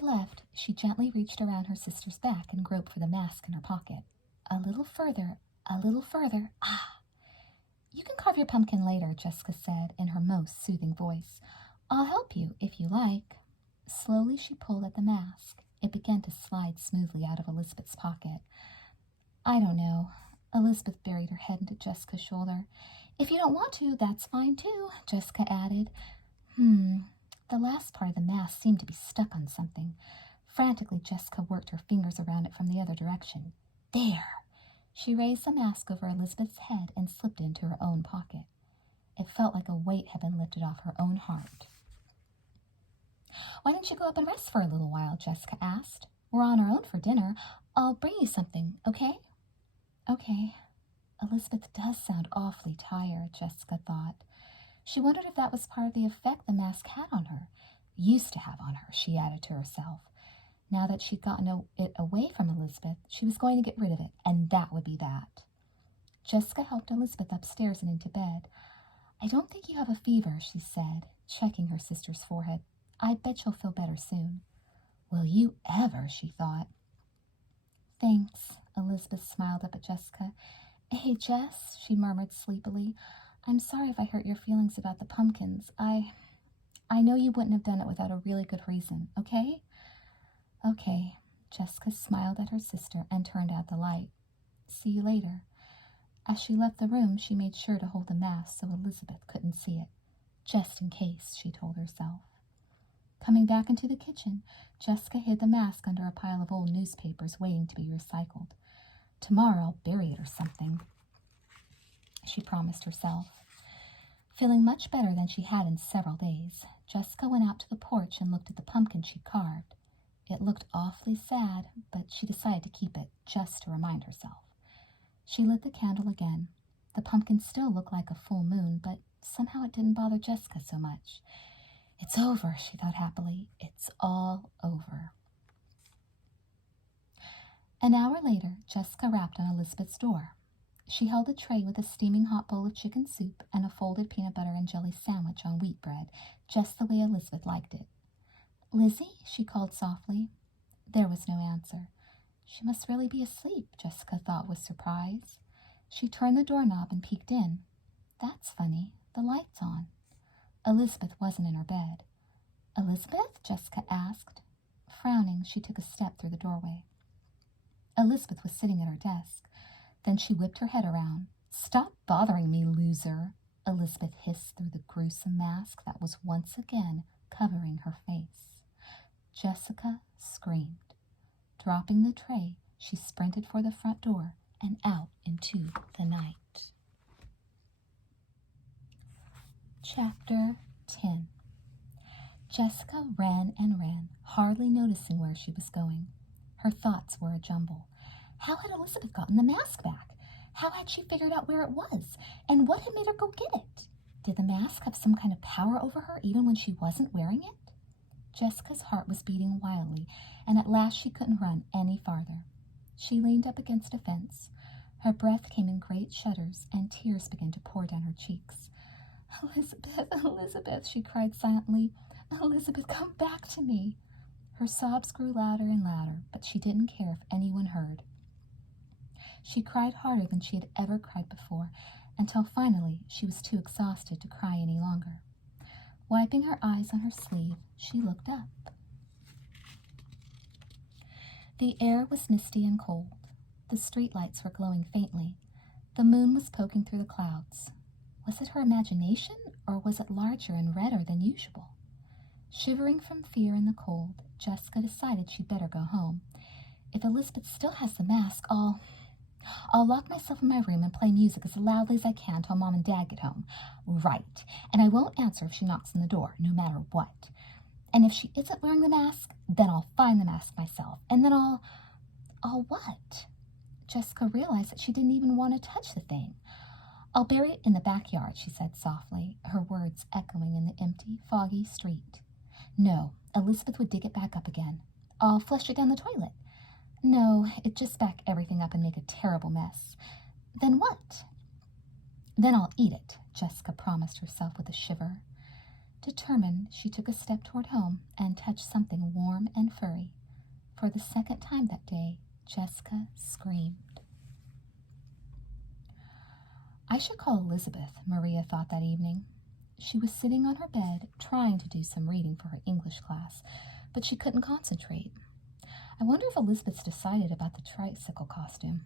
left, she gently reached around her sister's back and groped for the mask in her pocket. A little further. Ah! You can carve your pumpkin later, Jessica said in her most soothing voice. I'll help you, if you like. Slowly she pulled at the mask. It began to slide smoothly out of Elizabeth's pocket. I don't know. Elizabeth buried her head into Jessica's shoulder. If you don't want to, that's fine too, Jessica added. The last part of the mask seemed to be stuck on something. Frantically, Jessica worked her fingers around it from the other direction. There! She raised the mask over Elizabeth's head and slipped it into her own pocket. It felt like a weight had been lifted off her own heart. Why don't you go up and rest for a little while, Jessica asked. We're on our own for dinner. I'll bring you something, okay? Okay. Elizabeth does sound awfully tired, Jessica thought. She wondered if that was part of the effect the mask had on her. Used to have on her, she added to herself. Now that she'd gotten it away from Elizabeth, she was going to get rid of it, and that would be that. Jessica helped Elizabeth upstairs and into bed. I don't think you have a fever, she said, checking her sister's forehead. I bet you'll feel better soon. Will you ever, she thought. Thanks, Elizabeth smiled up at Jessica. Hey, Jess, she murmured sleepily. I'm sorry if I hurt your feelings about the pumpkins. I know you wouldn't have done it without a really good reason, okay? Okay. Jessica smiled at her sister and turned out the light. See you later. As she left the room, she made sure to hold the mask so Elizabeth couldn't see it. Just in case, she told herself. Coming back into the kitchen, Jessica hid the mask under a pile of old newspapers waiting to be recycled. Tomorrow I'll bury it or something, she promised herself. Feeling much better than she had in several days, Jessica went out to the porch and looked at the pumpkin she carved. It looked awfully sad, but she decided to keep it just to remind herself. She lit the candle again. The pumpkin still looked like a full moon, but somehow it didn't bother Jessica so much. It's over, she thought happily. It's all over. An hour later, Jessica rapped on Elizabeth's door. She held a tray with a steaming hot bowl of chicken soup and a folded peanut butter and jelly sandwich on wheat bread, just the way Elizabeth liked it. Lizzie, she called softly. There was no answer. She must really be asleep, Jessica thought with surprise. She turned the doorknob and peeked in. That's funny. The light's on. Elizabeth wasn't in her bed. Elizabeth? Jessica asked. Frowning, she took a step through the doorway. Elizabeth was sitting at her desk. Then she whipped her head around. Stop bothering me, loser, Elizabeth hissed through the gruesome mask that was once again covering her face. Jessica screamed. Dropping the tray, she sprinted for the front door and out into the night. Chapter 10. Jessica ran and ran, hardly noticing where she was going. Her thoughts were a jumble. How had Elizabeth gotten the mask back? How had she figured out where it was? And what had made her go get it? Did the mask have some kind of power over her even when she wasn't wearing it? Jessica's heart was beating wildly, and at last she couldn't run any farther. She leaned up against a fence. Her breath came in great shudders, and tears began to pour down her cheeks. Elizabeth, Elizabeth, she cried silently. Elizabeth, come back to me. Her sobs grew louder and louder, but she didn't care if anyone heard. She cried harder than she had ever cried before, until finally she was too exhausted to cry any longer. Wiping her eyes on her sleeve, she looked up. The air was misty and cold. The streetlights were glowing faintly. The moon was poking through the clouds. Was it her imagination, or was it larger and redder than usual? Shivering from fear and the cold, Jessica decided she'd better go home. If Elizabeth still has the mask, I'll lock myself in my room and play music as loudly as I can till Mom and Dad get home. Right. And I won't answer if she knocks on the door, no matter what. And if she isn't wearing the mask, then I'll find the mask myself. And then I'll what? Jessica realized that she didn't even want to touch the thing. I'll bury it in the backyard, she said softly, her words echoing in the empty, foggy street. No, Elizabeth would dig it back up again. I'll flush it down the toilet. No, it'd just back everything up and make a terrible mess. Then what? Then I'll eat it, Jessica promised herself with a shiver. Determined, she took a step toward home and touched something warm and furry. For the second time that day, Jessica screamed. I should call Elizabeth, Maria thought that evening. She was sitting on her bed, trying to do some reading for her English class, but she couldn't concentrate. I wonder if Elizabeth's decided about the tricycle costume.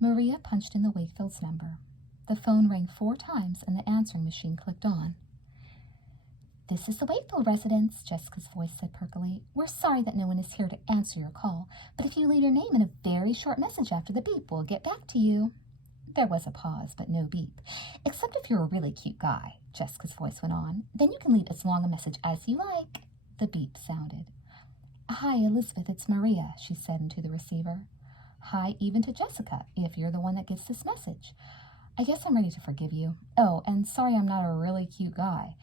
Maria punched in the Wakefield's number. The phone rang 4 times and the answering machine clicked on. This is the Wakefield residence, Jessica's voice said perkily. We're sorry that no one is here to answer your call, but if you leave your name and a very short message after the beep, we'll get back to you. There was a pause, but no beep. Except if you're a really cute guy, Jessica's voice went on. Then you can leave as long a message as you like. The beep sounded. Hi, Elizabeth, it's Maria, she said into the receiver. Hi, even to Jessica, if you're the one that gets this message. I guess I'm ready to forgive you. Oh, and sorry I'm not a really cute guy.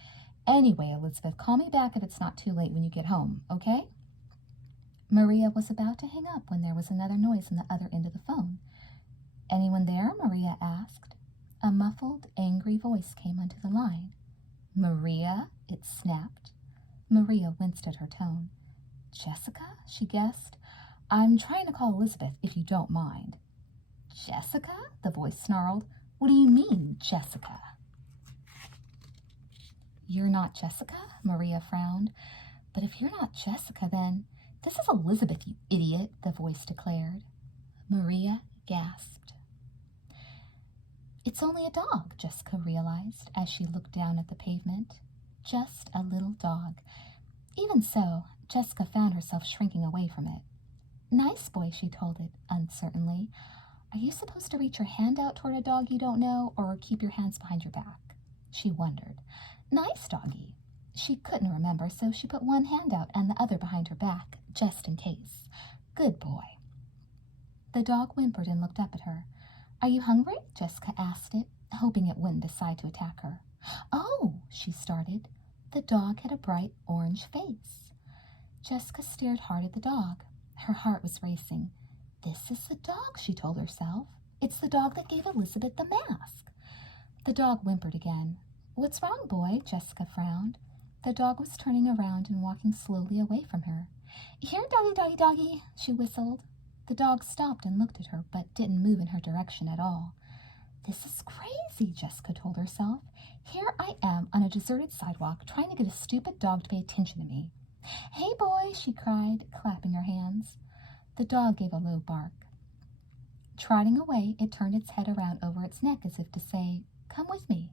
Anyway, Elizabeth, call me back if it's not too late when you get home, okay? Maria was about to hang up when there was another noise on the other end of the phone. Anyone there? Maria asked. A muffled, angry voice came onto the line. Maria? It snapped. Maria winced at her tone. Jessica? She guessed. I'm trying to call Elizabeth, if you don't mind. Jessica? The voice snarled. What do you mean, Jessica? You're not Jessica? Maria frowned. But if you're not Jessica, then this is Elizabeth, you idiot, the voice declared. Maria gasped. It's only a dog, Jessica realized as she looked down at the pavement. Just a little dog. Even so, Jessica found herself shrinking away from it. Nice boy, she told it uncertainly. Are you supposed to reach your hand out toward a dog you don't know, or keep your hands behind your back? She wondered. Nice doggy. She couldn't remember, so she put one hand out and the other behind her back, just in case. Good boy. The dog whimpered and looked up at her. Are you hungry? Jessica asked it, hoping it wouldn't decide to attack her. Oh, she started. The dog had a bright orange face. Jessica stared hard at the dog. Her heart was racing. This is the dog, she told herself. It's the dog that gave Elizabeth the mask. The dog whimpered again. What's wrong, boy? Jessica frowned. The dog was turning around and walking slowly away from her. Here, doggy, doggy, doggy, she whistled. The dog stopped and looked at her, but didn't move in her direction at all. This is crazy, Jessica told herself. Here I am on a deserted sidewalk trying to get a stupid dog to pay attention to me. Hey, boy, she cried, clapping her hands. The dog gave a low bark. Trotting away, it turned its head around over its neck as if to say, "Come with me."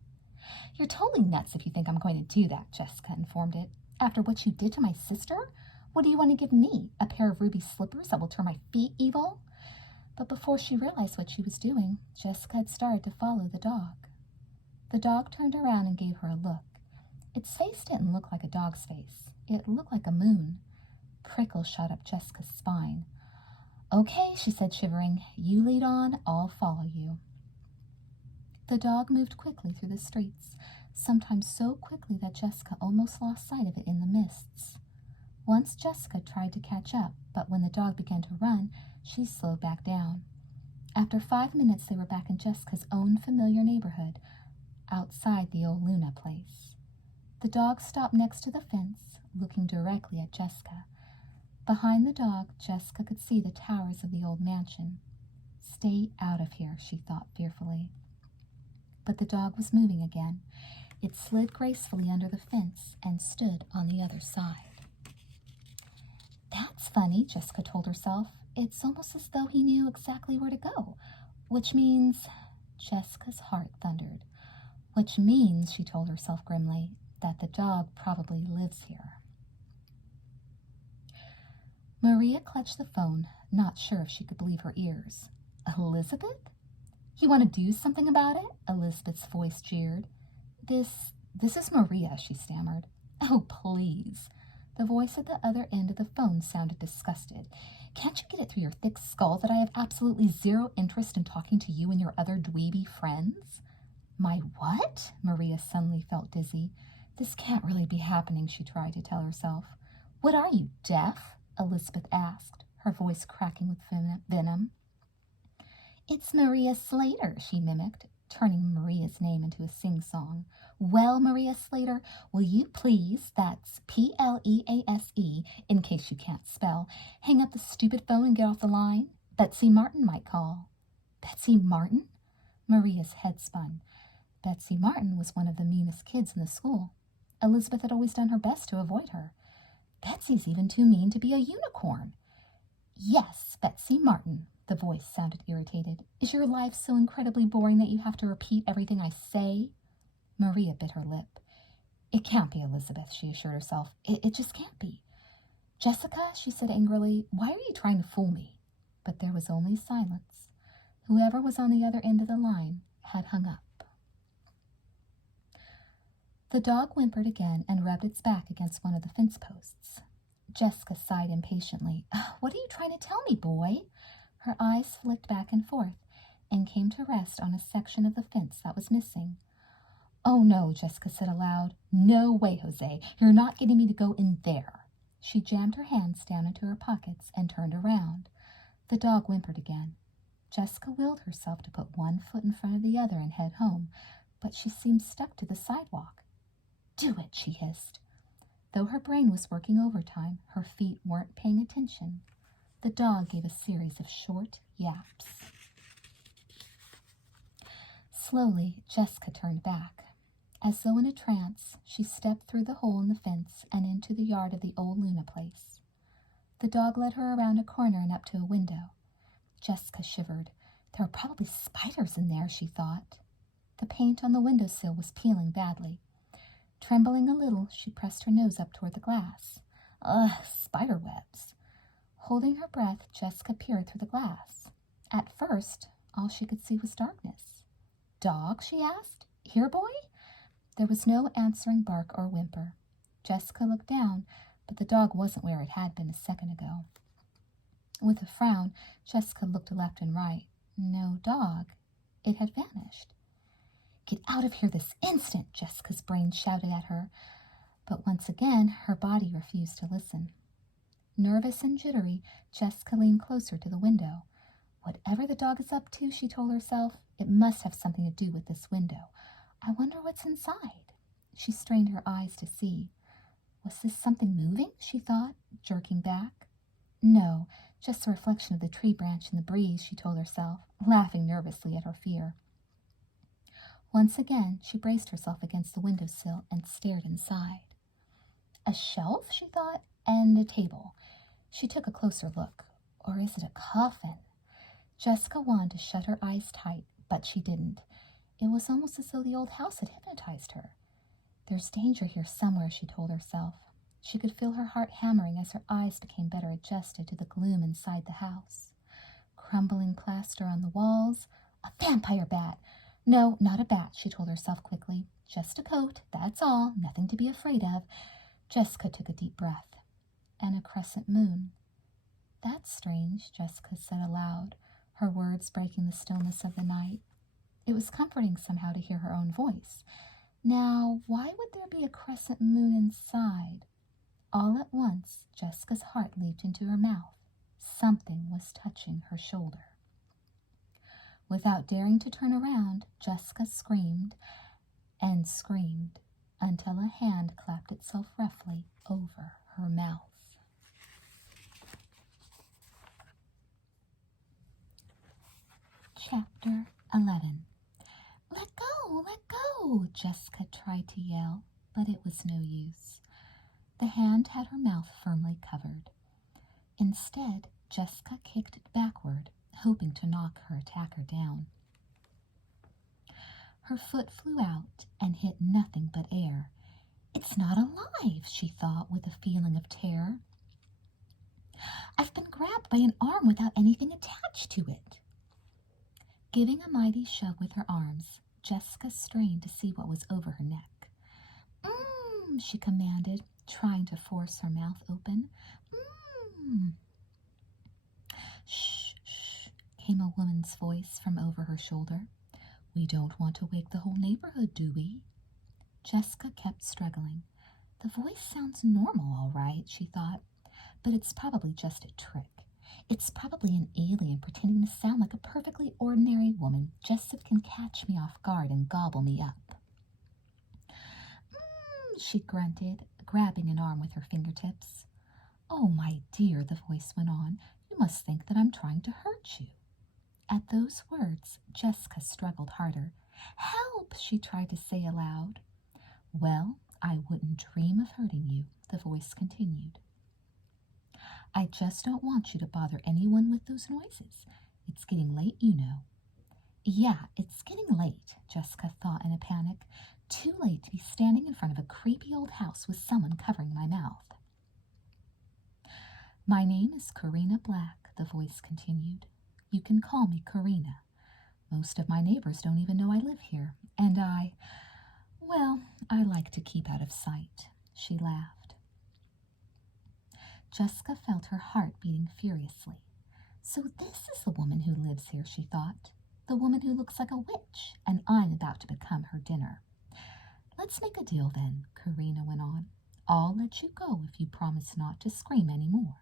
"You're totally nuts if you think I'm going to do that," Jessica informed it. "After what you did to my sister? What do you want to give me? A pair of ruby slippers that will turn my feet evil?" But before she realized what she was doing, Jessica had started to follow the dog. The dog turned around and gave her a look. Its face didn't look like a dog's face. It looked like a moon. Prickles shot up Jessica's spine. "Okay," she said, shivering. "You lead on, I'll follow you." The dog moved quickly through the streets, sometimes so quickly that Jessica almost lost sight of it in the mists. Once Jessica tried to catch up, but when the dog began to run, she slowed back down. After 5 minutes, they were back in Jessica's own familiar neighborhood, outside the old Luna place. The dog stopped next to the fence, looking directly at Jessica. Behind the dog, Jessica could see the towers of the old mansion. "Stay out of here," she thought fearfully. But the dog was moving again. It slid gracefully under the fence and stood on the other side. "That's funny," Jessica told herself. "It's almost as though he knew exactly where to go, which means—" Jessica's heart thundered. "Which means," she told herself grimly, "that the dog probably lives here." Maria clutched the phone, not sure if she could believe her ears. "Elizabeth? You want to do something about it?" Elizabeth's voice jeered. This is Maria," she stammered. "Oh, please." The voice at the other end of the phone sounded disgusted. "Can't you get it through your thick skull that I have absolutely zero interest in talking to you and your other dweeby friends?" "My what?" Maria suddenly felt dizzy. This can't really be happening, she tried to tell herself. "What are you, deaf?" Elizabeth asked, her voice cracking with venom. "It's Maria Slater," she mimicked, turning Maria's name into a sing-song. "Well, Maria Slater, will you please, that's Please, in case you can't spell, hang up the stupid phone and get off the line? Betsy Martin might call." "Betsy Martin?" Maria's head spun. Betsy Martin was one of the meanest kids in the school. Elizabeth had always done her best to avoid her. "Betsy's even too mean to be a unicorn." "Yes, Betsy Martin." The voice sounded irritated. "Is your life so incredibly boring that you have to repeat everything I say?" Maria bit her lip. "It can't be, Elizabeth," she assured herself. It just can't be." "Jessica," she said angrily, "why are you trying to fool me?" But there was only silence. Whoever was on the other end of the line had hung up. The dog whimpered again and rubbed its back against one of the fence posts. Jessica sighed impatiently. "What are you trying to tell me, boy?" Her eyes flicked back and forth and came to rest on a section of the fence that was missing. "Oh, no," Jessica said aloud. "No way, Jose. You're not getting me to go in there." She jammed her hands down into her pockets and turned around. The dog whimpered again. Jessica willed herself to put one foot in front of the other and head home, but she seemed stuck to the sidewalk. "Do it," she hissed. Though her brain was working overtime, her feet weren't paying attention. The dog gave a series of short yaps. Slowly, Jessica turned back. As though in a trance, she stepped through the hole in the fence and into the yard of the old Luna place. The dog led her around a corner and up to a window. Jessica shivered. There were probably spiders in there, she thought. The paint on the windowsill was peeling badly. Trembling a little, she pressed her nose up toward the glass. Ugh, spider webs. Holding her breath, Jessica peered through the glass. At first, all she could see was darkness. "Dog?" she asked. "Here, boy?" There was no answering bark or whimper. Jessica looked down, but the dog wasn't where it had been a second ago. With a frown, Jessica looked left and right. No dog. It had vanished. "Get out of here this instant!" Jessica's brain shouted at her. But once again, her body refused to listen. Nervous and jittery, Jessica leaned closer to the window. Whatever the dog is up to, she told herself, it must have something to do with this window. I wonder what's inside. She strained her eyes to see. Was this something moving, she thought, jerking back? No, just the reflection of the tree branch in the breeze, she told herself, laughing nervously at her fear. Once again, she braced herself against the windowsill and stared inside. A shelf, she thought, and a table. She took a closer look. Or is it a coffin? Jessica wanted to shut her eyes tight, but she didn't. It was almost as though the old house had hypnotized her. There's danger here somewhere, she told herself. She could feel her heart hammering as her eyes became better adjusted to the gloom inside the house. Crumbling plaster on the walls. A vampire bat! No, not a bat, she told herself quickly. Just a coat, that's all, nothing to be afraid of. Jessica took a deep breath. And a crescent moon. That's strange, Jessica said aloud, her words breaking the stillness of the night. It was comforting somehow to hear her own voice. Now, why would there be a crescent moon inside? All at once, Jessica's heart leaped into her mouth. Something was touching her shoulder. Without daring to turn around, Jessica screamed and screamed until a hand clapped itself roughly over her mouth. Chapter 11. Let go, let go, Jessica tried to yell, but it was no use. The hand had her mouth firmly covered. Instead, Jessica kicked it backward, hoping to knock her attacker down. Her foot flew out and hit nothing but air. It's not alive, she thought with a feeling of terror. I've been grabbed by an arm without anything attached to it. Giving a mighty shove with her arms, Jessica strained to see what was over her neck. She commanded, trying to force her mouth open. Shh, shh, came a woman's voice from over her shoulder. We don't want to wake the whole neighborhood, do we? Jessica kept struggling. The voice sounds normal, all right, she thought, but it's probably just a trick. It's probably an alien pretending to sound like a perfectly ordinary woman just so it can catch me off guard and gobble me up. She grunted, grabbing an arm with her fingertips. Oh, my dear, the voice went on, you must think that I'm trying to hurt you. At those words, Jessica struggled harder. Help, she tried to say aloud. Well, I wouldn't dream of hurting you, the voice continued. I just don't want you to bother anyone with those noises. It's getting late, you know. Yeah, it's getting late, Jessica thought in a panic. Too late to be standing in front of a creepy old house with someone covering my mouth. My name is Karina Black, the voice continued. You can call me Karina. Most of my neighbors don't even know I live here, and I like to keep out of sight, she laughed. Jessica felt her heart beating furiously. So this is the woman who lives here, she thought. The woman who looks like a witch, and I'm about to become her dinner. Let's make a deal then, Karina went on. I'll let you go if you promise not to scream any more.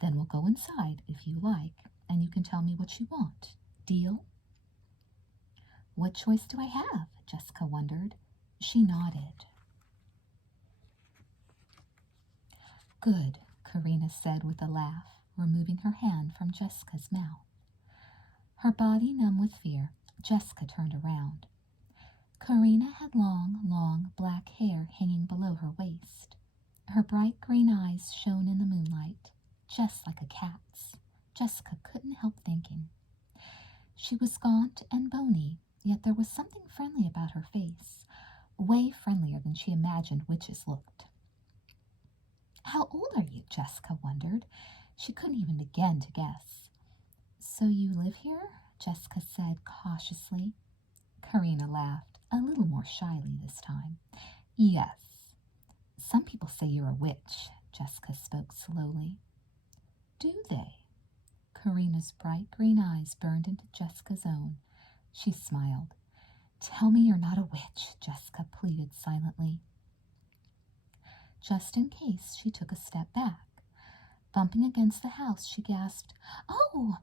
Then we'll go inside if you like, and you can tell me what you want. Deal? What choice do I have? Jessica wondered. She nodded. Good, Karina said with a laugh, removing her hand from Jessica's mouth. Her body numb with fear, Jessica turned around. Karina had long black hair hanging below her waist. Her bright green eyes shone in the moonlight, just like a cat's. Jessica couldn't help thinking. She was gaunt and bony, yet there was something friendly about her face, way friendlier than she imagined witches looked. How old are you? Jessica wondered. She couldn't even begin to guess. So you live here? Jessica said cautiously. Karina laughed, a little more shyly this time. Yes. Some people say you're a witch, Jessica spoke slowly. Do they? Karina's bright green eyes burned into Jessica's own. She smiled. Tell me you're not a witch, Jessica pleaded silently. Just in case, she took a step back. Bumping against the house, she gasped, Oh!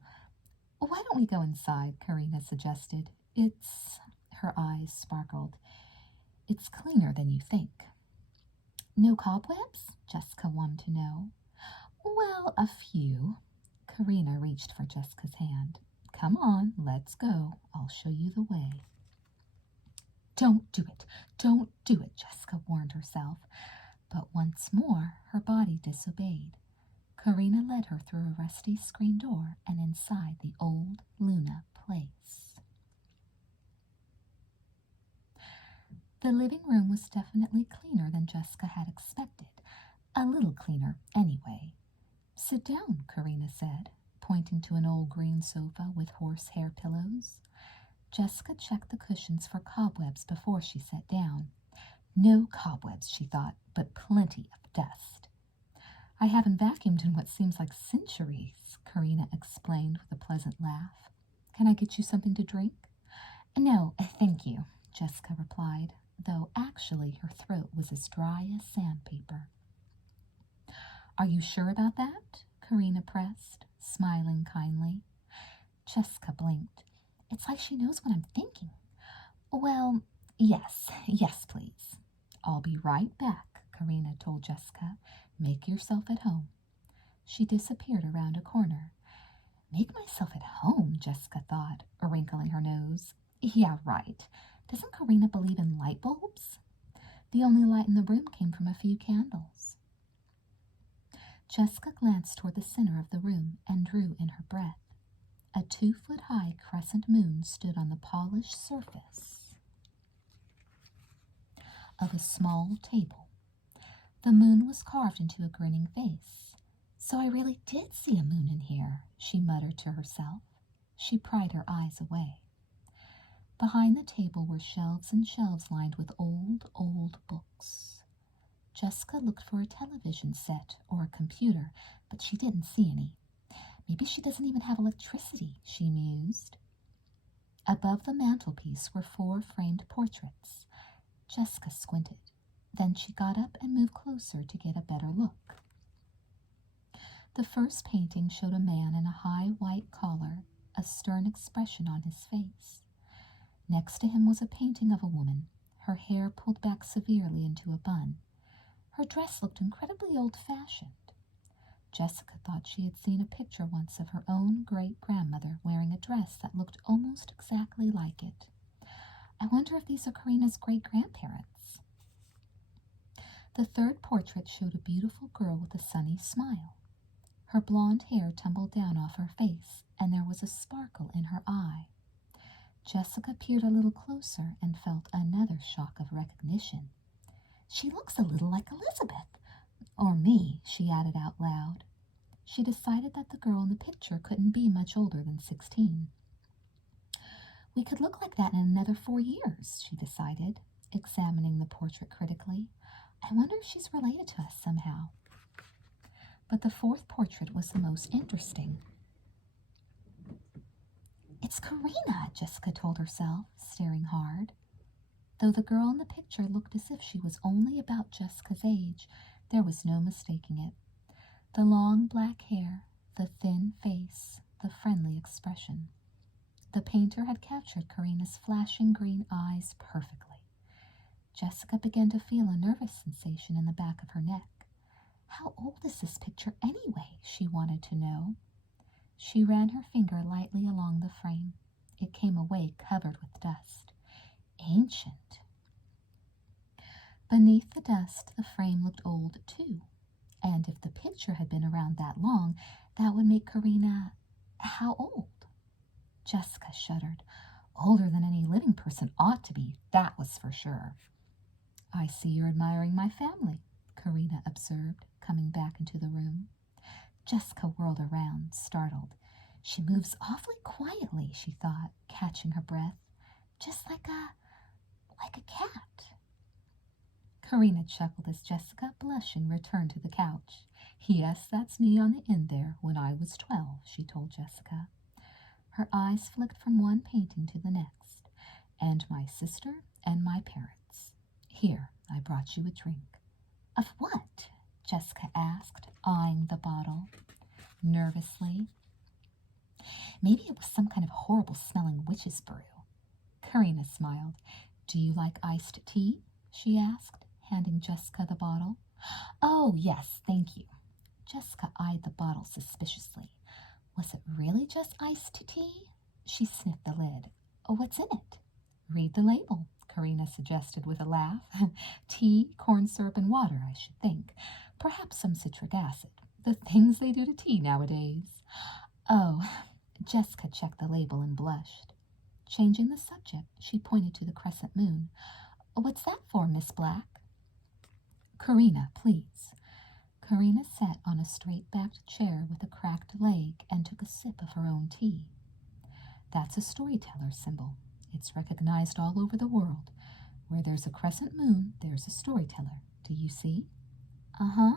Why don't we go inside? Karina suggested. Her eyes sparkled. It's cleaner than you think. No cobwebs? Jessica wanted to know. Well, a few. Karina reached for Jessica's hand. Come on, let's go. I'll show you the way. Don't do it. Don't do it, Jessica warned herself. But once more, her body disobeyed. Karina led her through a rusty screen door and inside the old Luna place. The living room was definitely cleaner than Jessica had expected. A little cleaner, anyway. Sit down, Karina said, pointing to an old green sofa with horsehair pillows. Jessica checked the cushions for cobwebs before she sat down. No cobwebs, she thought, but plenty of dust. I haven't vacuumed in what seems like centuries, Karina explained with a pleasant laugh. Can I get you something to drink? No, thank you, Jessica replied, though actually her throat was as dry as sandpaper. Are you sure about that? Karina pressed, smiling kindly. Jessica blinked. It's like she knows what I'm thinking. Well, yes, please. I'll be right back, Karina told Jessica. Make yourself at home. She disappeared around a corner. Make myself at home, Jessica thought, wrinkling her nose. Yeah, right. Doesn't Karina believe in light bulbs? The only light in the room came from a few candles. Jessica glanced toward the center of the room and drew in her breath. A 2-foot-high crescent moon stood on the polished surface of a small table. The moon was carved into a grinning face. So I really did see a moon in here, she muttered to herself. She pried her eyes away. Behind the table were shelves and shelves lined with old books. Jessica looked for a television set or a computer, but she didn't see any. Maybe she doesn't even have electricity, she mused. Above the mantelpiece were 4 framed portraits. Jessica squinted. Then she got up and moved closer to get a better look. The first painting showed a man in a high white collar, a stern expression on his face. Next to him was a painting of a woman, her hair pulled back severely into a bun. Her dress looked incredibly old-fashioned. Jessica thought she had seen a picture once of her own great-grandmother wearing a dress that looked almost exactly like it. I wonder if these are Karina's great-grandparents. The third portrait showed a beautiful girl with a sunny smile. Her blonde hair tumbled down off her face, and there was a sparkle in her eye. Jessica peered a little closer and felt another shock of recognition. She looks a little like Elizabeth. Or me, she added out loud. She decided that the girl in the picture couldn't be much older than 16. We could look like that in another 4 years, she decided, examining the portrait critically. I wonder if she's related to us somehow. But the fourth portrait was the most interesting. It's Karina, Jessica told herself, staring hard. Though the girl in the picture looked as if she was only about Jessica's age, there was no mistaking it. The long black hair, the thin face, the friendly expression. The painter had captured Karina's flashing green eyes perfectly. Jessica began to feel a nervous sensation in the back of her neck. How old is this picture anyway? She wanted to know. She ran her finger lightly along the frame. It came away covered with dust. Ancient. Beneath the dust, the frame looked old, too. And if the picture had been around that long, that would make Karina how old? Jessica shuddered. Older than any living person ought to be, that was for sure. I see you're admiring my family, Karina observed, coming back into the room. Jessica whirled around, startled. She moves awfully quietly, she thought, catching her breath. Just like a cat. Karina chuckled as Jessica, blushing, returned to the couch. Yes, that's me on the end there when I was 12, she told Jessica. Her eyes flicked from one painting to the next. And my sister and my parents. Here, I brought you a drink. Of what? Jessica asked, eyeing the bottle nervously. Maybe it was some kind of horrible-smelling witch's brew. Karina smiled. Do you like iced tea? She asked, handing Jessica the bottle. Oh, yes, thank you. Jessica eyed the bottle suspiciously. Was it really just iced tea? She sniffed the lid. Oh, what's in it? Read the label, Karina suggested with a laugh. Tea, corn syrup, and water, I should think. Perhaps some citric acid. The things they do to tea nowadays. Oh, Jessica checked the label and blushed. Changing the subject, she pointed to the crescent moon. What's that for, Miss Black? Karina, please. Karina sat on a straight-backed chair with a cracked leg and took a sip of her own tea. That's a storyteller symbol. It's recognized all over the world. Where there's a crescent moon, there's a storyteller. Do you see? Uh-huh.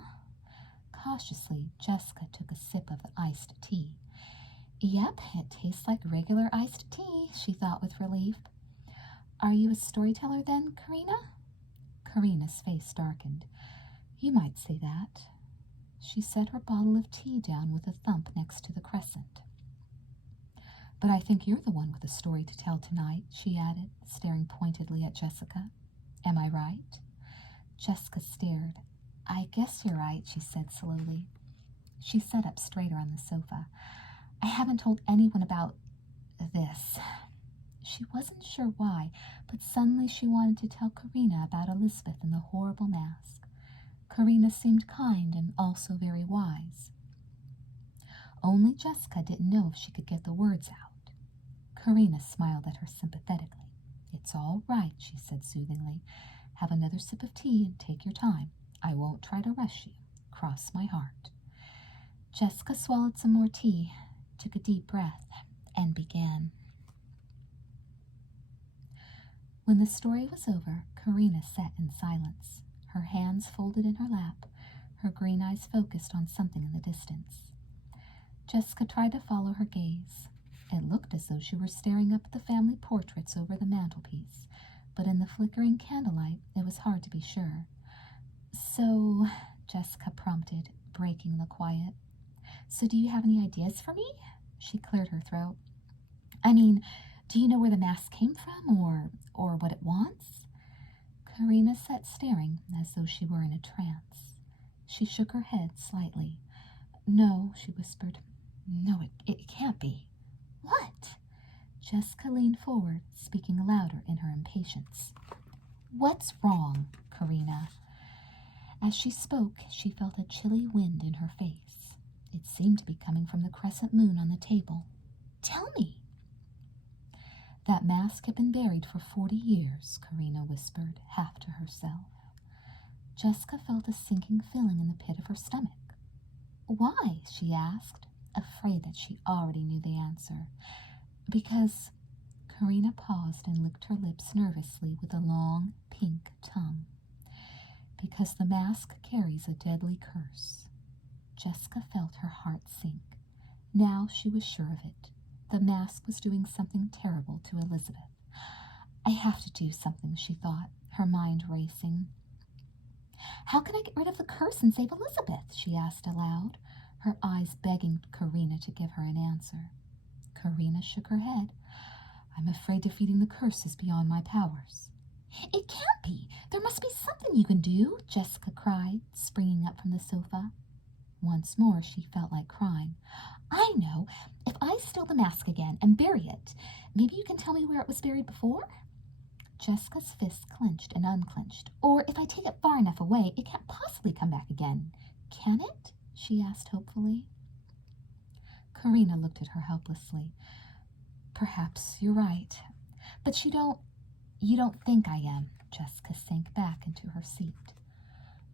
Cautiously, Jessica took a sip of the iced tea. Yep, it tastes like regular iced tea, she thought with relief. Are you a storyteller then, Karina? Karina's face darkened. You might say that. She set her bottle of tea down with a thump next to the crescent. But I think you're the one with a story to tell tonight, she added, staring pointedly at Jessica. Am I right? Jessica stared. I guess you're right, she said slowly. She sat up straighter on the sofa. I haven't told anyone about this. She wasn't sure why, but suddenly she wanted to tell Karina about Elizabeth and the horrible mask. Karina seemed kind and also very wise. Only Jessica didn't know if she could get the words out. Karina smiled at her sympathetically. It's all right, she said soothingly. Have another sip of tea and take your time. I won't try to rush you. Cross my heart. Jessica swallowed some more tea, took a deep breath, and began. When the story was over, Karina sat in silence, her hands folded in her lap, her green eyes focused on something in the distance. Jessica tried to follow her gaze. It looked as though she were staring up at the family portraits over the mantelpiece, but in the flickering candlelight it was hard to be sure. So, Jessica prompted, breaking the quiet. So do you have any ideas for me? She cleared her throat. I mean, do you know where the mask came from, or what it wants? Karina sat staring as though she were in a trance. She shook her head slightly. No, she whispered. No, it can't be. What? Jessica leaned forward, speaking louder in her impatience. What's wrong, Karina? As she spoke, she felt a chilly wind in her face. It seemed to be coming from the crescent moon on the table. Tell me. That mask had been buried for 40 years, Karina whispered, half to herself. Jessica felt a sinking feeling in the pit of her stomach. Why? She asked, afraid that she already knew the answer. Because Karina paused and licked her lips nervously with a long, pink tongue. Because the mask carries a deadly curse. Jessica felt her heart sink. Now she was sure of it. The mask was doing something terrible to Elizabeth. I have to do something, she thought, her mind racing. How can I get rid of the curse and save Elizabeth? She asked aloud, her eyes begging Karina to give her an answer. Karina shook her head. I'm afraid defeating the curse is beyond my powers. It can't be. There must be something you can do, Jessica cried, springing up from the sofa. Once more she felt like crying. I know. If I steal the mask again and bury it, maybe you can tell me where it was buried before? Jessica's fists clenched and unclenched. Or if I take it far enough away, it can't possibly come back again. Can it? She asked hopefully. Karina looked at her helplessly. Perhaps you're right. But you don't think I am. Jessica sank back into her seat.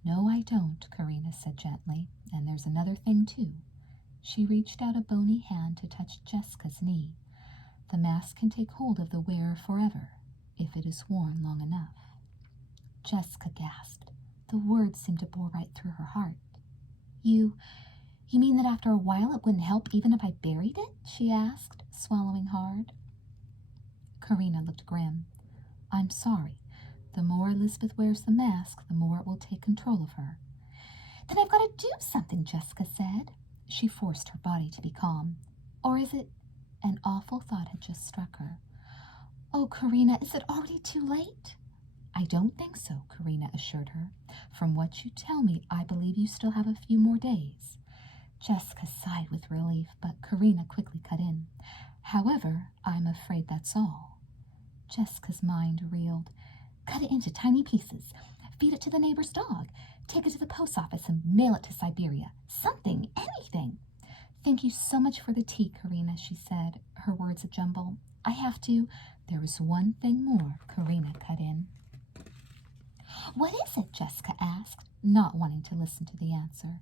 No, I don't, Karina said gently. And there's another thing, too. She reached out a bony hand to touch Jessica's knee. The mask can take hold of the wearer forever, if it is worn long enough. Jessica gasped. The words seemed to bore right through her heart. You mean that after a while it wouldn't help even if I buried it? She asked, swallowing hard. Karina looked grim. I'm sorry. The more Elizabeth wears the mask, the more it will take control of her. Then I've got to do something, Jessica said. She forced her body to be calm. Or is it... An awful thought had just struck her. Oh, Karina, is it already too late? I don't think so, Karina assured her. From what you tell me, I believe you still have a few more days. Jessica sighed with relief, but Karina quickly cut in. However, I'm afraid that's all. Jessica's mind reeled. Cut it into tiny pieces. Feed it to the neighbor's dog. Take it to the post office and mail it to Siberia. Something, anything. Thank you so much for the tea, Karina, she said, her words a jumble. I have to. There was one thing more, Karina cut in. What is it? Jessica asked, not wanting to listen to the answer.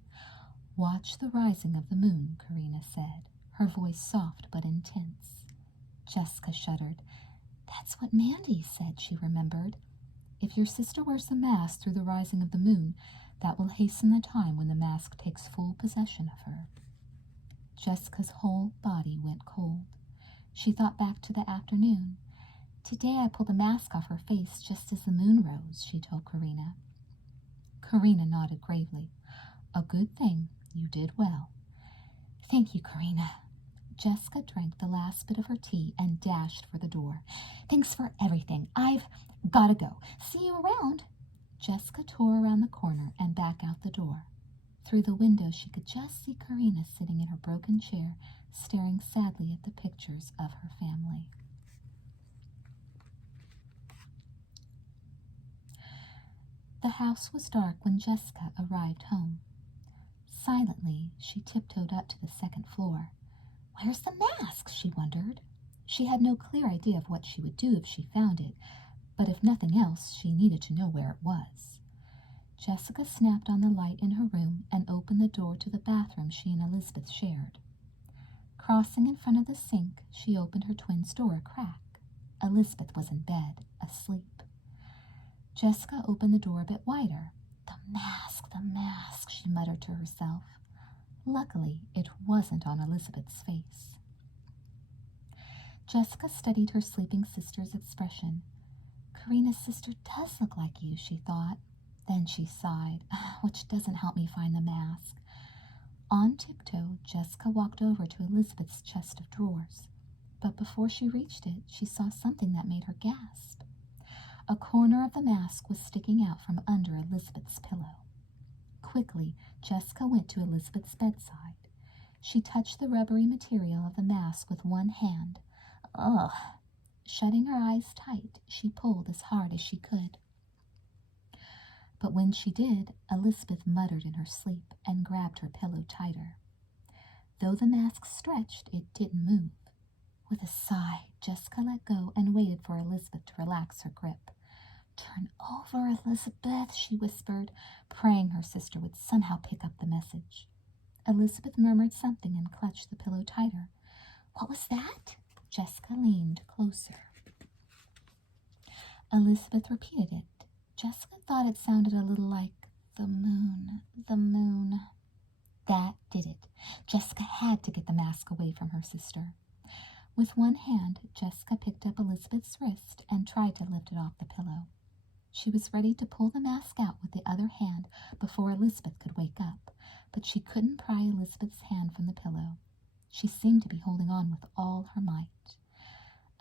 Watch the rising of the moon, Karina said, her voice soft but intense. Jessica shuddered. That's what Mandy said, she remembered. If your sister wears a mask through the rising of the moon, that will hasten the time when the mask takes full possession of her. Jessica's whole body went cold. She thought back to the afternoon. Today I pulled the mask off her face just as the moon rose, she told Karina. Karina nodded gravely. A good thing. You did well. Thank you, Karina. Jessica drank the last bit of her tea and dashed for the door. Thanks for everything. I've got to go. See you around. Jessica tore around the corner and back out the door. Through the window, she could just see Karina sitting in her broken chair, staring sadly at the pictures of her family. The house was dark when Jessica arrived home. Silently, she tiptoed up to the second floor. Where's the mask? She wondered. She had no clear idea of what she would do if she found it, but if nothing else, she needed to know where it was. Jessica snapped on the light in her room and opened the door to the bathroom she and Elizabeth shared. Crossing in front of the sink, she opened her twin's door a crack. Elizabeth was in bed, asleep. Jessica opened the door a bit wider. The mask, she muttered to herself. Luckily, it wasn't on Elizabeth's face. Jessica studied her sleeping sister's expression. Karina's sister does look like you, she thought. Then she sighed, which doesn't help me find the mask. On tiptoe, Jessica walked over to Elizabeth's chest of drawers. But before she reached it, she saw something that made her gasp. A corner of the mask was sticking out from under Elizabeth's pillow. Quickly, Jessica went to Elizabeth's bedside. She touched the rubbery material of the mask with one hand. Ugh! Shutting her eyes tight, she pulled as hard as she could. But when she did, Elizabeth muttered in her sleep and grabbed her pillow tighter. Though the mask stretched, it didn't move. With a sigh, Jessica let go and waited for Elizabeth to relax her grip. Turn over, Elizabeth, she whispered, praying her sister would somehow pick up the message. Elizabeth murmured something and clutched the pillow tighter. What was that? Jessica leaned closer. Elizabeth repeated it. Jessica thought it sounded a little like the moon, the moon. That did it. Jessica had to get the mask away from her sister. With one hand, Jessica picked up Elizabeth's wrist and tried to lift it off the pillow. She was ready to pull the mask out with the other hand before Elizabeth could wake up, but she couldn't pry Elizabeth's hand from the pillow. She seemed to be holding on with all her might.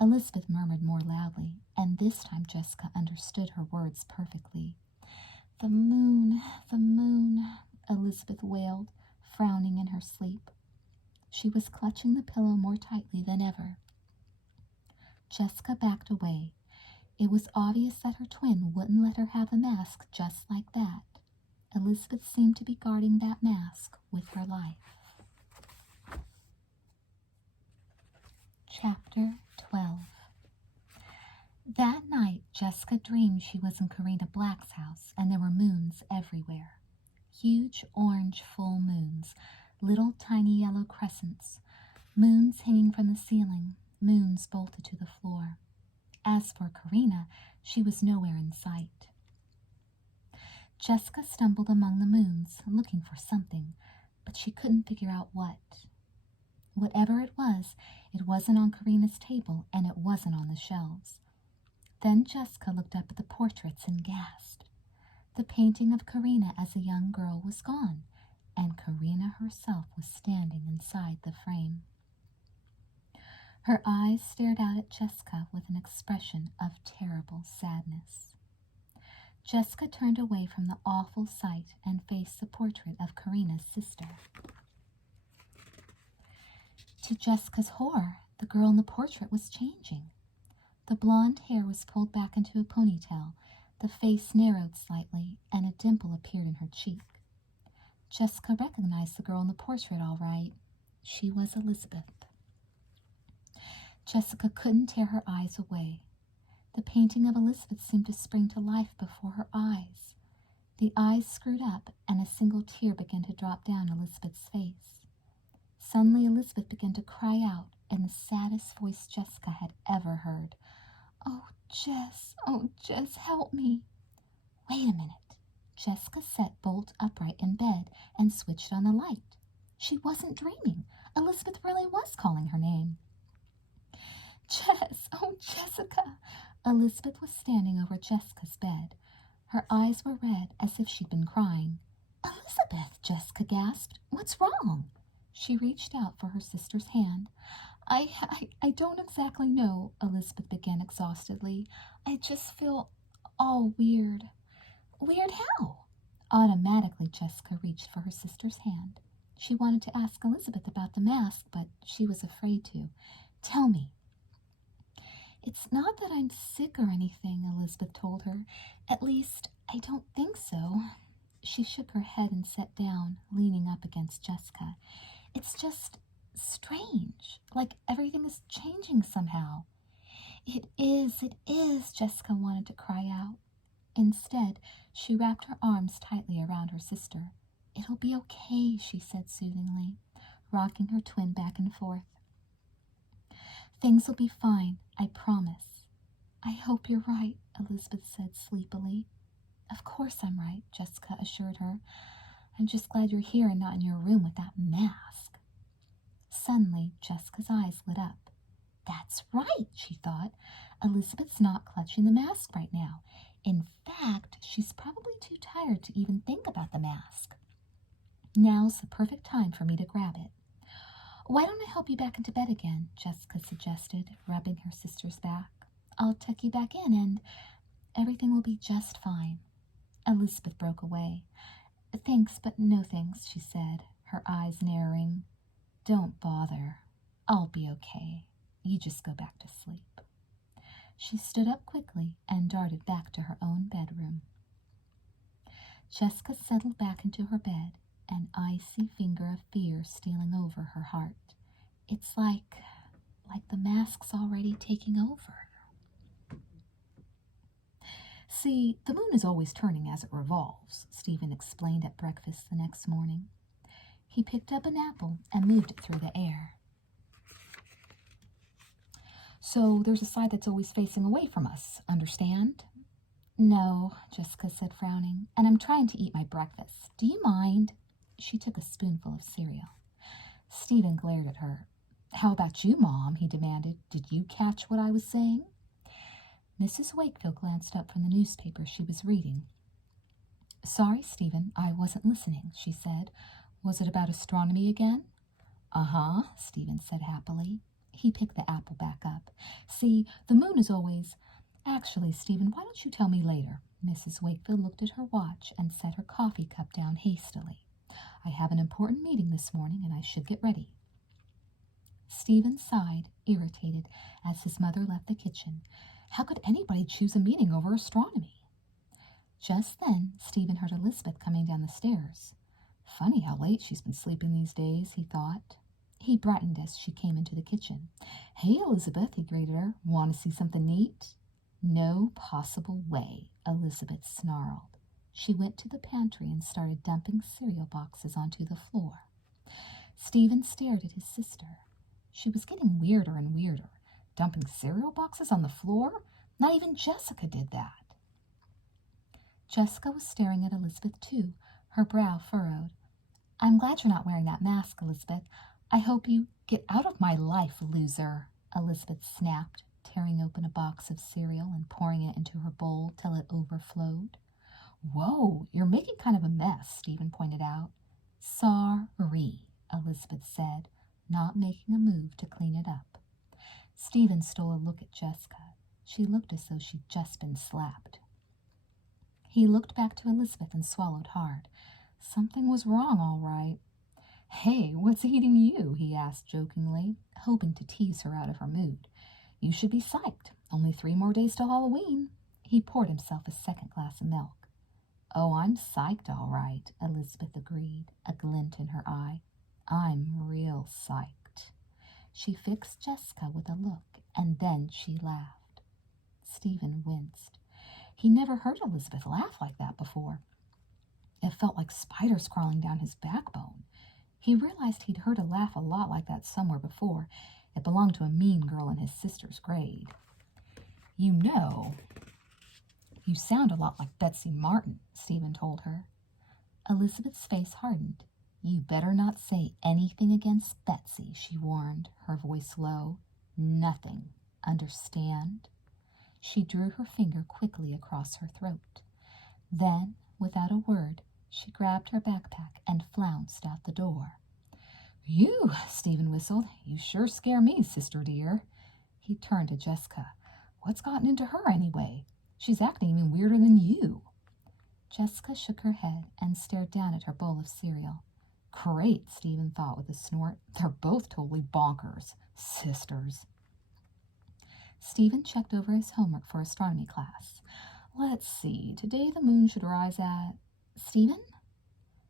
Elizabeth murmured more loudly, and this time Jessica understood her words perfectly. The moon, Elizabeth wailed, frowning in her sleep. She was clutching the pillow more tightly than ever. Jessica backed away. It was obvious that her twin wouldn't let her have the mask just like that. Elizabeth seemed to be guarding that mask with her life. Chapter 12. That night, Jessica dreamed she was in Karina Black's house, and there were moons everywhere. Huge orange full moons, little tiny yellow crescents, moons hanging from the ceiling, moons bolted to the floor. As for Karina, she was nowhere in sight. Jessica stumbled among the moons, looking for something, but she couldn't figure out what. Whatever it wasn't on Karina's table, and it wasn't on the shelves. Then Jessica looked up at the portraits and gasped. The painting of Karina as a young girl was gone, and Karina herself was standing inside the frame. Her eyes stared out at Jessica with an expression of terrible sadness. Jessica turned away from the awful sight and faced the portrait of Karina's sister. To Jessica's horror, the girl in the portrait was changing. The blonde hair was pulled back into a ponytail, The face narrowed slightly, and a dimple appeared in her cheek. Jessica recognized the girl in the portrait all right. She was Elizabeth. Jessica couldn't tear her eyes away. The painting of Elizabeth seemed to spring to life before her eyes. The eyes screwed up, and a single tear began to drop down Elizabeth's face. Suddenly Elizabeth began to cry out in the saddest voice Jessica had ever heard. Oh, Jess, help me. Wait a minute. Jessica sat bolt upright in bed and switched on the light. She wasn't dreaming. Elizabeth really was calling her name. Jess, oh, Jessica. Elizabeth was standing over Jessica's bed. Her eyes were red as if she'd been crying. Elizabeth, Jessica gasped. What's wrong? She reached out for her sister's hand. I don't exactly know, Elizabeth began exhaustedly. I just feel all weird. Weird how? Automatically, Jessica reached for her sister's hand. She wanted to ask Elizabeth about the mask, but she was afraid to. Tell me. It's not that I'm sick or anything, Elizabeth told her. At least, I don't think so. She shook her head and sat down, leaning up against Jessica. It's just strange, like everything is changing somehow. It is, Jessica wanted to cry out. Instead, she wrapped her arms tightly around her sister. It'll be okay, she said soothingly, rocking her twin back and forth. Things will be fine, I promise. I hope you're right, Elizabeth said sleepily. Of course I'm right, Jessica assured her. I'm just glad you're here and not in your room with that mask. Suddenly, Jessica's eyes lit up. That's right, she thought. Elizabeth's not clutching the mask right now. In fact, she's probably too tired to even think about the mask. Now's the perfect time for me to grab it. Why don't I help you back into bed again, Jessica suggested, rubbing her sister's back. I'll tuck you back in and everything will be just fine. Elizabeth broke away. Thanks, but no thanks, she said, her eyes narrowing. Don't bother. I'll be okay. You just go back to sleep. She stood up quickly and darted back to her own bedroom. Jessica settled back into her bed, an icy finger of fear stealing over her heart. It's like the mask's already taking over. See, the moon is always turning as it revolves, Stephen explained at breakfast the next morning. He picked up an apple and moved it through the air. So there's a side that's always facing away from us, understand? No, Jessica said, frowning, and I'm trying to eat my breakfast. Do you mind? She took a spoonful of cereal. Stephen glared at her. How about you, Mom? He demanded. Did you catch what I was saying? Mrs. Wakefield glanced up from the newspaper she was reading. Sorry, Stephen, I wasn't listening, she said. Was it about astronomy again? Uh-huh, Stephen said happily. He picked the apple back up. See, the moon is always... Actually, Stephen, why don't you tell me later? Mrs. Wakefield looked at her watch and set her coffee cup down hastily. I have an important meeting this morning, and I should get ready. Stephen sighed, irritated, as his mother left the kitchen. How could anybody choose a meeting over astronomy? Just then, Stephen heard Elizabeth coming down the stairs. Funny how late she's been sleeping these days, he thought. He brightened as she came into the kitchen. Hey, Elizabeth, he greeted her. Want to see something neat? No possible way, Elizabeth snarled. She went to the pantry and started dumping cereal boxes onto the floor. Stephen stared at his sister. She was getting weirder and weirder. Dumping cereal boxes on the floor? Not even Jessica did that. Jessica was staring at Elizabeth, too, her brow furrowed. I'm glad you're not wearing that mask, Elizabeth. I hope you get out of my life, loser, Elizabeth snapped, tearing open a box of cereal and pouring it into her bowl till it overflowed. Whoa, you're making kind of a mess, Stephen pointed out. Sorry, Elizabeth said, not making a move to clean it up. Stephen stole a look at Jessica. She looked as though she'd just been slapped. He looked back to Elizabeth and swallowed hard. Something was wrong, all right. Hey, what's eating you? He asked jokingly, hoping to tease her out of her mood. You should be psyched. Only 3 more days till Halloween. He poured himself a second glass of milk. "Oh, I'm psyched all right," Elizabeth agreed, a glint in her eye. "I'm real psyched." She fixed Jessica with a look, and then she laughed. Stephen winced. He never heard Elizabeth laugh like that before. It felt like spiders crawling down his backbone. He realized he'd heard a laugh a lot like that somewhere before. It belonged to a mean girl in his sister's grade. "You know, you sound a lot like Betsy Martin," Stephen told her. Elizabeth's face hardened. "You better not say anything against Betsy," she warned, her voice low. "Nothing. Understand?" She drew her finger quickly across her throat. Then, without a word, she grabbed her backpack and flounced out the door. "Phew," Stephen whistled. "You sure scare me, sister dear." He turned to Jessica. "What's gotten into her anyway? She's acting even weirder than you." Jessica shook her head and stared down at her bowl of cereal. Great, Stephen thought with a snort. They're both totally bonkers. Sisters. Stephen checked over his homework for astronomy class. Let's see, today the moon should rise at... Stephen?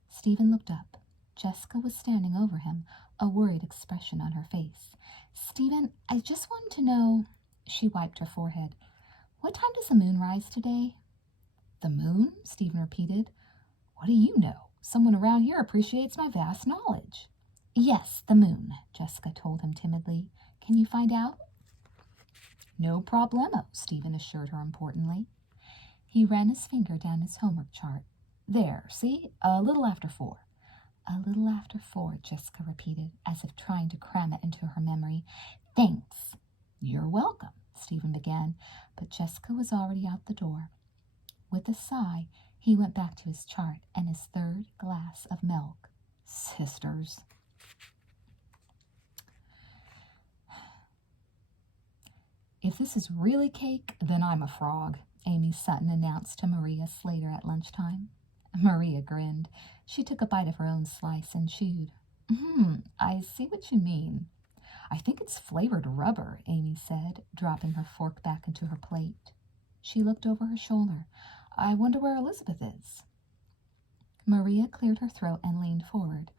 Stephen looked up. Jessica was standing over him, a worried expression on her face. "Stephen, I just wanted to know..." She wiped her forehead. "What time does the moon rise today?" "The moon?" Stephen repeated. "What do you know? Someone around here appreciates my vast knowledge." "Yes, the moon," Jessica told him timidly. "Can you find out?" "No problemo," Stephen assured her importantly. He ran his finger down his homework chart. "There, see? A little after 4. "A little after 4, Jessica repeated, as if trying to cram it into her memory. "Thanks." "You're welcome," Stephen began, but Jessica was already out the door. With a sigh, he went back to his chart and his third glass of milk. Sisters. "If this is really cake, then I'm a frog," Amy Sutton announced to Maria Slater at lunchtime. Maria grinned. She took a bite of her own slice and chewed. I see what you mean." "I think it's flavored rubber," Amy said, dropping her fork back into her plate. She looked over her shoulder. "I wonder where Elizabeth is." Maria cleared her throat and leaned forward.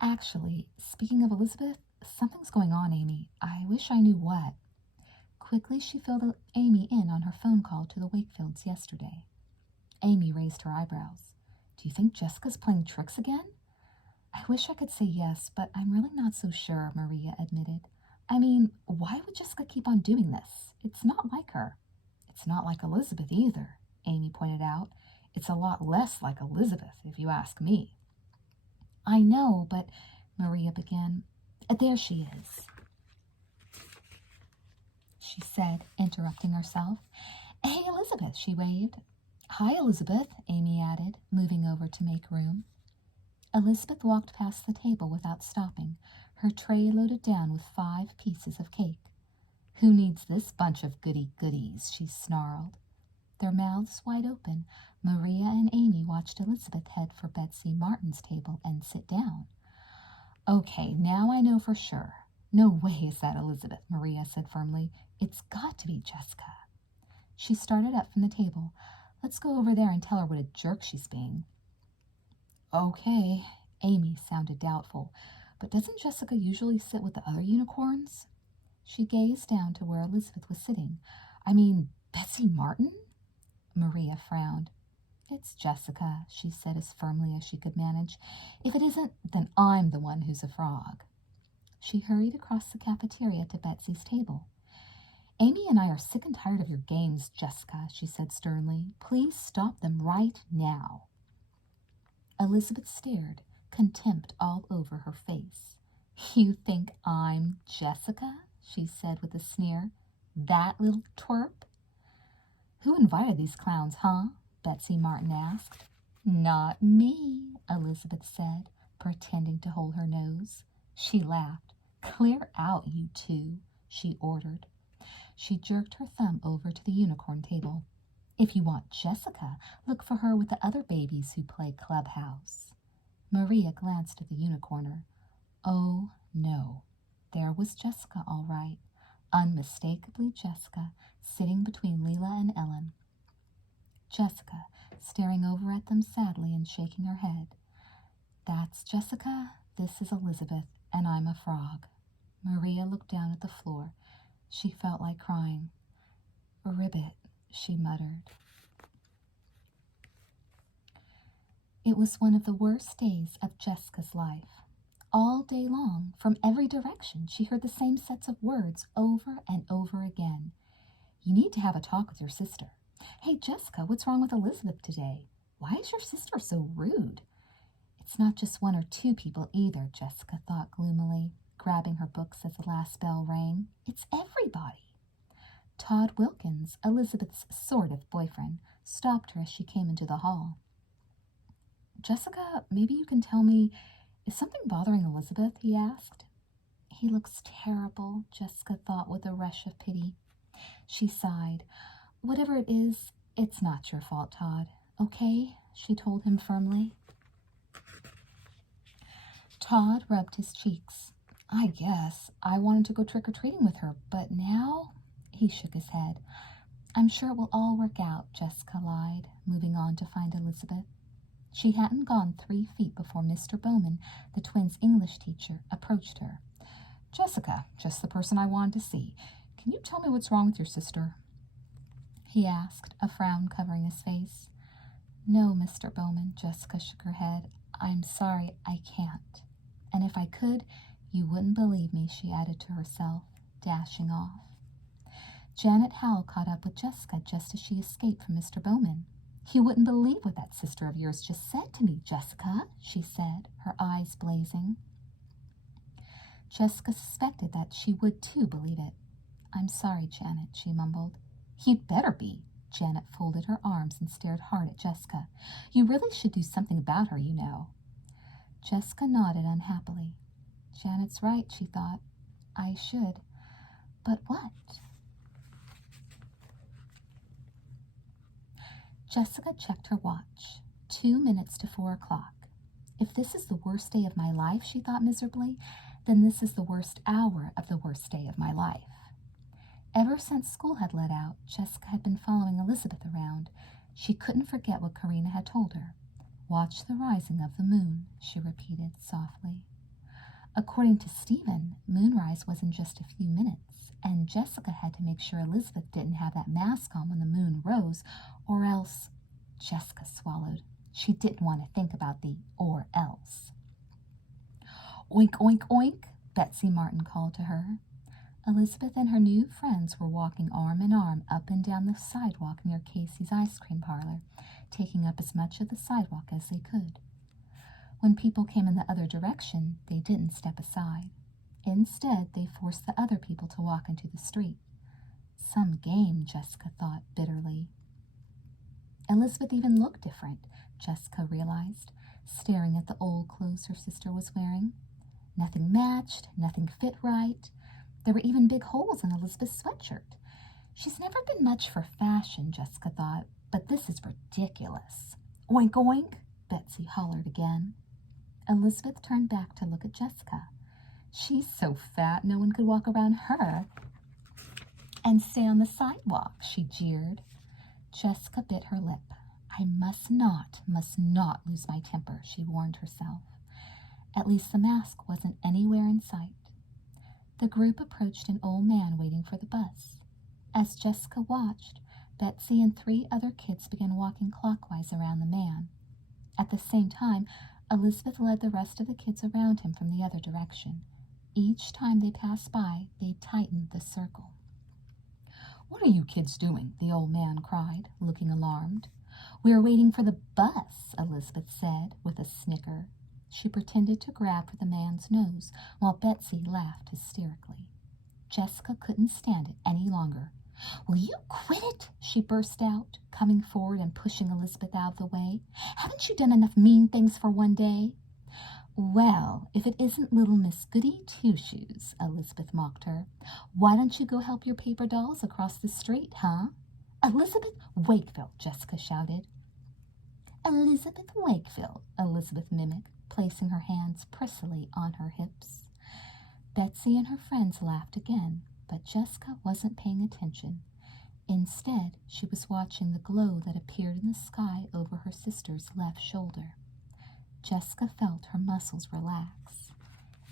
"Actually, speaking of Elizabeth, something's going on, Amy. I wish I knew what." Quickly, she filled Amy in on her phone call to the Wakefields yesterday. Amy raised her eyebrows. "Do you think Jessica's playing tricks again?" "I wish I could say yes, but I'm really not so sure," Maria admitted. "I mean, why would Jessica keep on doing this? It's not like her." "It's not like Elizabeth either," Amy pointed out. "It's a lot less like Elizabeth, if you ask me." "I know, but..." Maria began. "There she is," she said, interrupting herself. "Hey, Elizabeth," she waved. "Hi, Elizabeth," Amy added, moving over to make room. Elizabeth walked past the table without stopping, her tray loaded down with 5 pieces of cake. "Who needs this bunch of goodies?" she snarled. Their mouths wide open, Maria and Amy watched Elizabeth head for Betsy Martin's table and sit down. "Okay, now I know for sure. No way is that Elizabeth," Maria said firmly. "It's got to be Jessica." She started up from the table. "Let's go over there and tell her what a jerk she's being." "Okay," Amy sounded doubtful. "But doesn't Jessica usually sit with the other unicorns?" She gazed down to where Elizabeth was sitting. "I mean, Betsy Martin?" Maria frowned. "It's Jessica," she said as firmly as she could manage. "If it isn't, then I'm the one who's a frog." She hurried across the cafeteria to Betsy's table. "Amy and I are sick and tired of your games, Jessica," she said sternly. "Please stop them right now." Elizabeth stared, contempt all over her face. "You think I'm Jessica?" she said with a sneer. "That little twerp?" "Who invited these clowns, huh?" Betsy Martin asked. "Not me," Elizabeth said, pretending to hold her nose. She laughed. "Clear out, you two," she ordered. She jerked her thumb over to the unicorn table. "If you want Jessica, look for her with the other babies who play clubhouse." Maria glanced at the unicorner. Oh, no. There was Jessica, all right. Unmistakably Jessica, sitting between Leela and Ellen. Jessica, staring over at them sadly and shaking her head. That's Jessica, this is Elizabeth, and I'm a frog. Maria looked down at the floor. She felt like crying. Ribbit, she muttered. It was one of the worst days of Jessica's life. All day long, from every direction, she heard the same sets of words over and over again. You need to have a talk with your sister. Hey, Jessica, what's wrong with Elizabeth today? Why is your sister so rude? It's not just one or two people either, Jessica thought gloomily, grabbing her books as the last bell rang. It's everybody. Todd Wilkins, Elizabeth's sort of boyfriend, stopped her as she came into the hall. Jessica, maybe you can tell me, is something bothering Elizabeth? He asked. He looks terrible, Jessica thought with a rush of pity. She sighed. Whatever it is, it's not your fault, Todd. Okay? She told him firmly. Todd rubbed his cheeks. I guess. I wanted to go trick-or-treating with her, but now? He shook his head. I'm sure it will all work out, Jessica lied, moving on to find Elizabeth. She hadn't gone 3 feet before Mr. Bowman, the twins' English teacher, approached her. Jessica, just the person I wanted to see. Can you tell me what's wrong with your sister? He asked, a frown covering his face. No, Mr. Bowman, Jessica shook her head. I'm sorry, I can't. And if I could, you wouldn't believe me, she added to herself, dashing off. Janet Howell caught up with Jessica just as she escaped from Mr. Bowman. You wouldn't believe what that sister of yours just said to me, Jessica, she said, her eyes blazing. Jessica suspected that she would too believe it. I'm sorry, Janet, she mumbled. You'd better be. Janet folded her arms and stared hard at Jessica. You really should do something about her, you know. Jessica nodded unhappily. Janet's right, she thought. I should. But what? Jessica checked her watch. 2 minutes to 4 o'clock. If this is the worst day of my life, she thought miserably, then this is the worst hour of the worst day of my life. Ever since school had let out, Jessica had been following Elizabeth around. She couldn't forget what Karina had told her. Watch the rising of the moon, she repeated softly. According to Stephen, moonrise was in just a few minutes, and Jessica had to make sure Elizabeth didn't have that mask on when the moon rose, or else... Jessica swallowed. She didn't want to think about the or else. Oink, oink, oink, Betsy Martin called to her. Elizabeth and her new friends were walking arm in arm up and down the sidewalk near Casey's ice cream parlor, taking up as much of the sidewalk as they could. When people came in the other direction, they didn't step aside. Instead, they forced the other people to walk into the street. Some game, Jessica thought bitterly. Elizabeth even looked different, Jessica realized, staring at the old clothes her sister was wearing. Nothing matched, nothing fit right. There were even big holes in Elizabeth's sweatshirt. She's never been much for fashion, Jessica thought, but this is ridiculous. Oink, oink, Betsy hollered again. Elizabeth turned back to look at Jessica. She's so fat no one could walk around her and stay on the sidewalk, she jeered. Jessica bit her lip. I must not lose my temper, she warned herself. At least the mask wasn't anywhere in sight. The group approached an old man waiting for the bus. As Jessica watched, Betsy and 3 other kids began walking clockwise around the man. At the same time, Elizabeth led the rest of the kids around him from the other direction. Each time they passed by, they tightened the circle. What are you kids doing? The old man cried, looking alarmed. We're waiting for the bus, Elizabeth said, with a snicker. She pretended to grab for the man's nose, while Betsy laughed hysterically. Jessica couldn't stand it any longer. Will you quit it? She burst out, coming forward and pushing Elizabeth out of the way. Haven't you done enough mean things for one day? Well, if it isn't little Miss Goody Two-Shoes, Elizabeth mocked her. Why don't you go help your paper dolls across the street, huh? Elizabeth Wakefield, Jessica shouted. Elizabeth Wakefield, Elizabeth mimicked, placing her hands pressily on her hips. Betsy and her friends laughed again, but Jessica wasn't paying attention. Instead, she was watching the glow that appeared in the sky over her sister's left shoulder. Jessica felt her muscles relax.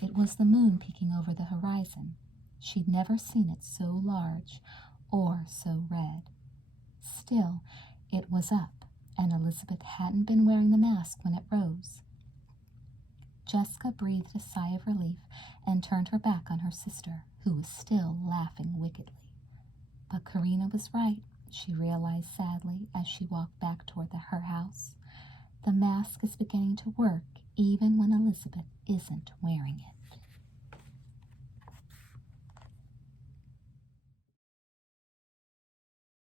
It was the moon peeking over the horizon. She'd never seen it so large or so red. Still, it was up, and Elizabeth hadn't been wearing the mask when it rose. Jessica breathed a sigh of relief and turned her back on her sister, who was still laughing wickedly. But Karina was right, she realized sadly as she walked back toward her house. The mask is beginning to work even when Elizabeth isn't wearing it.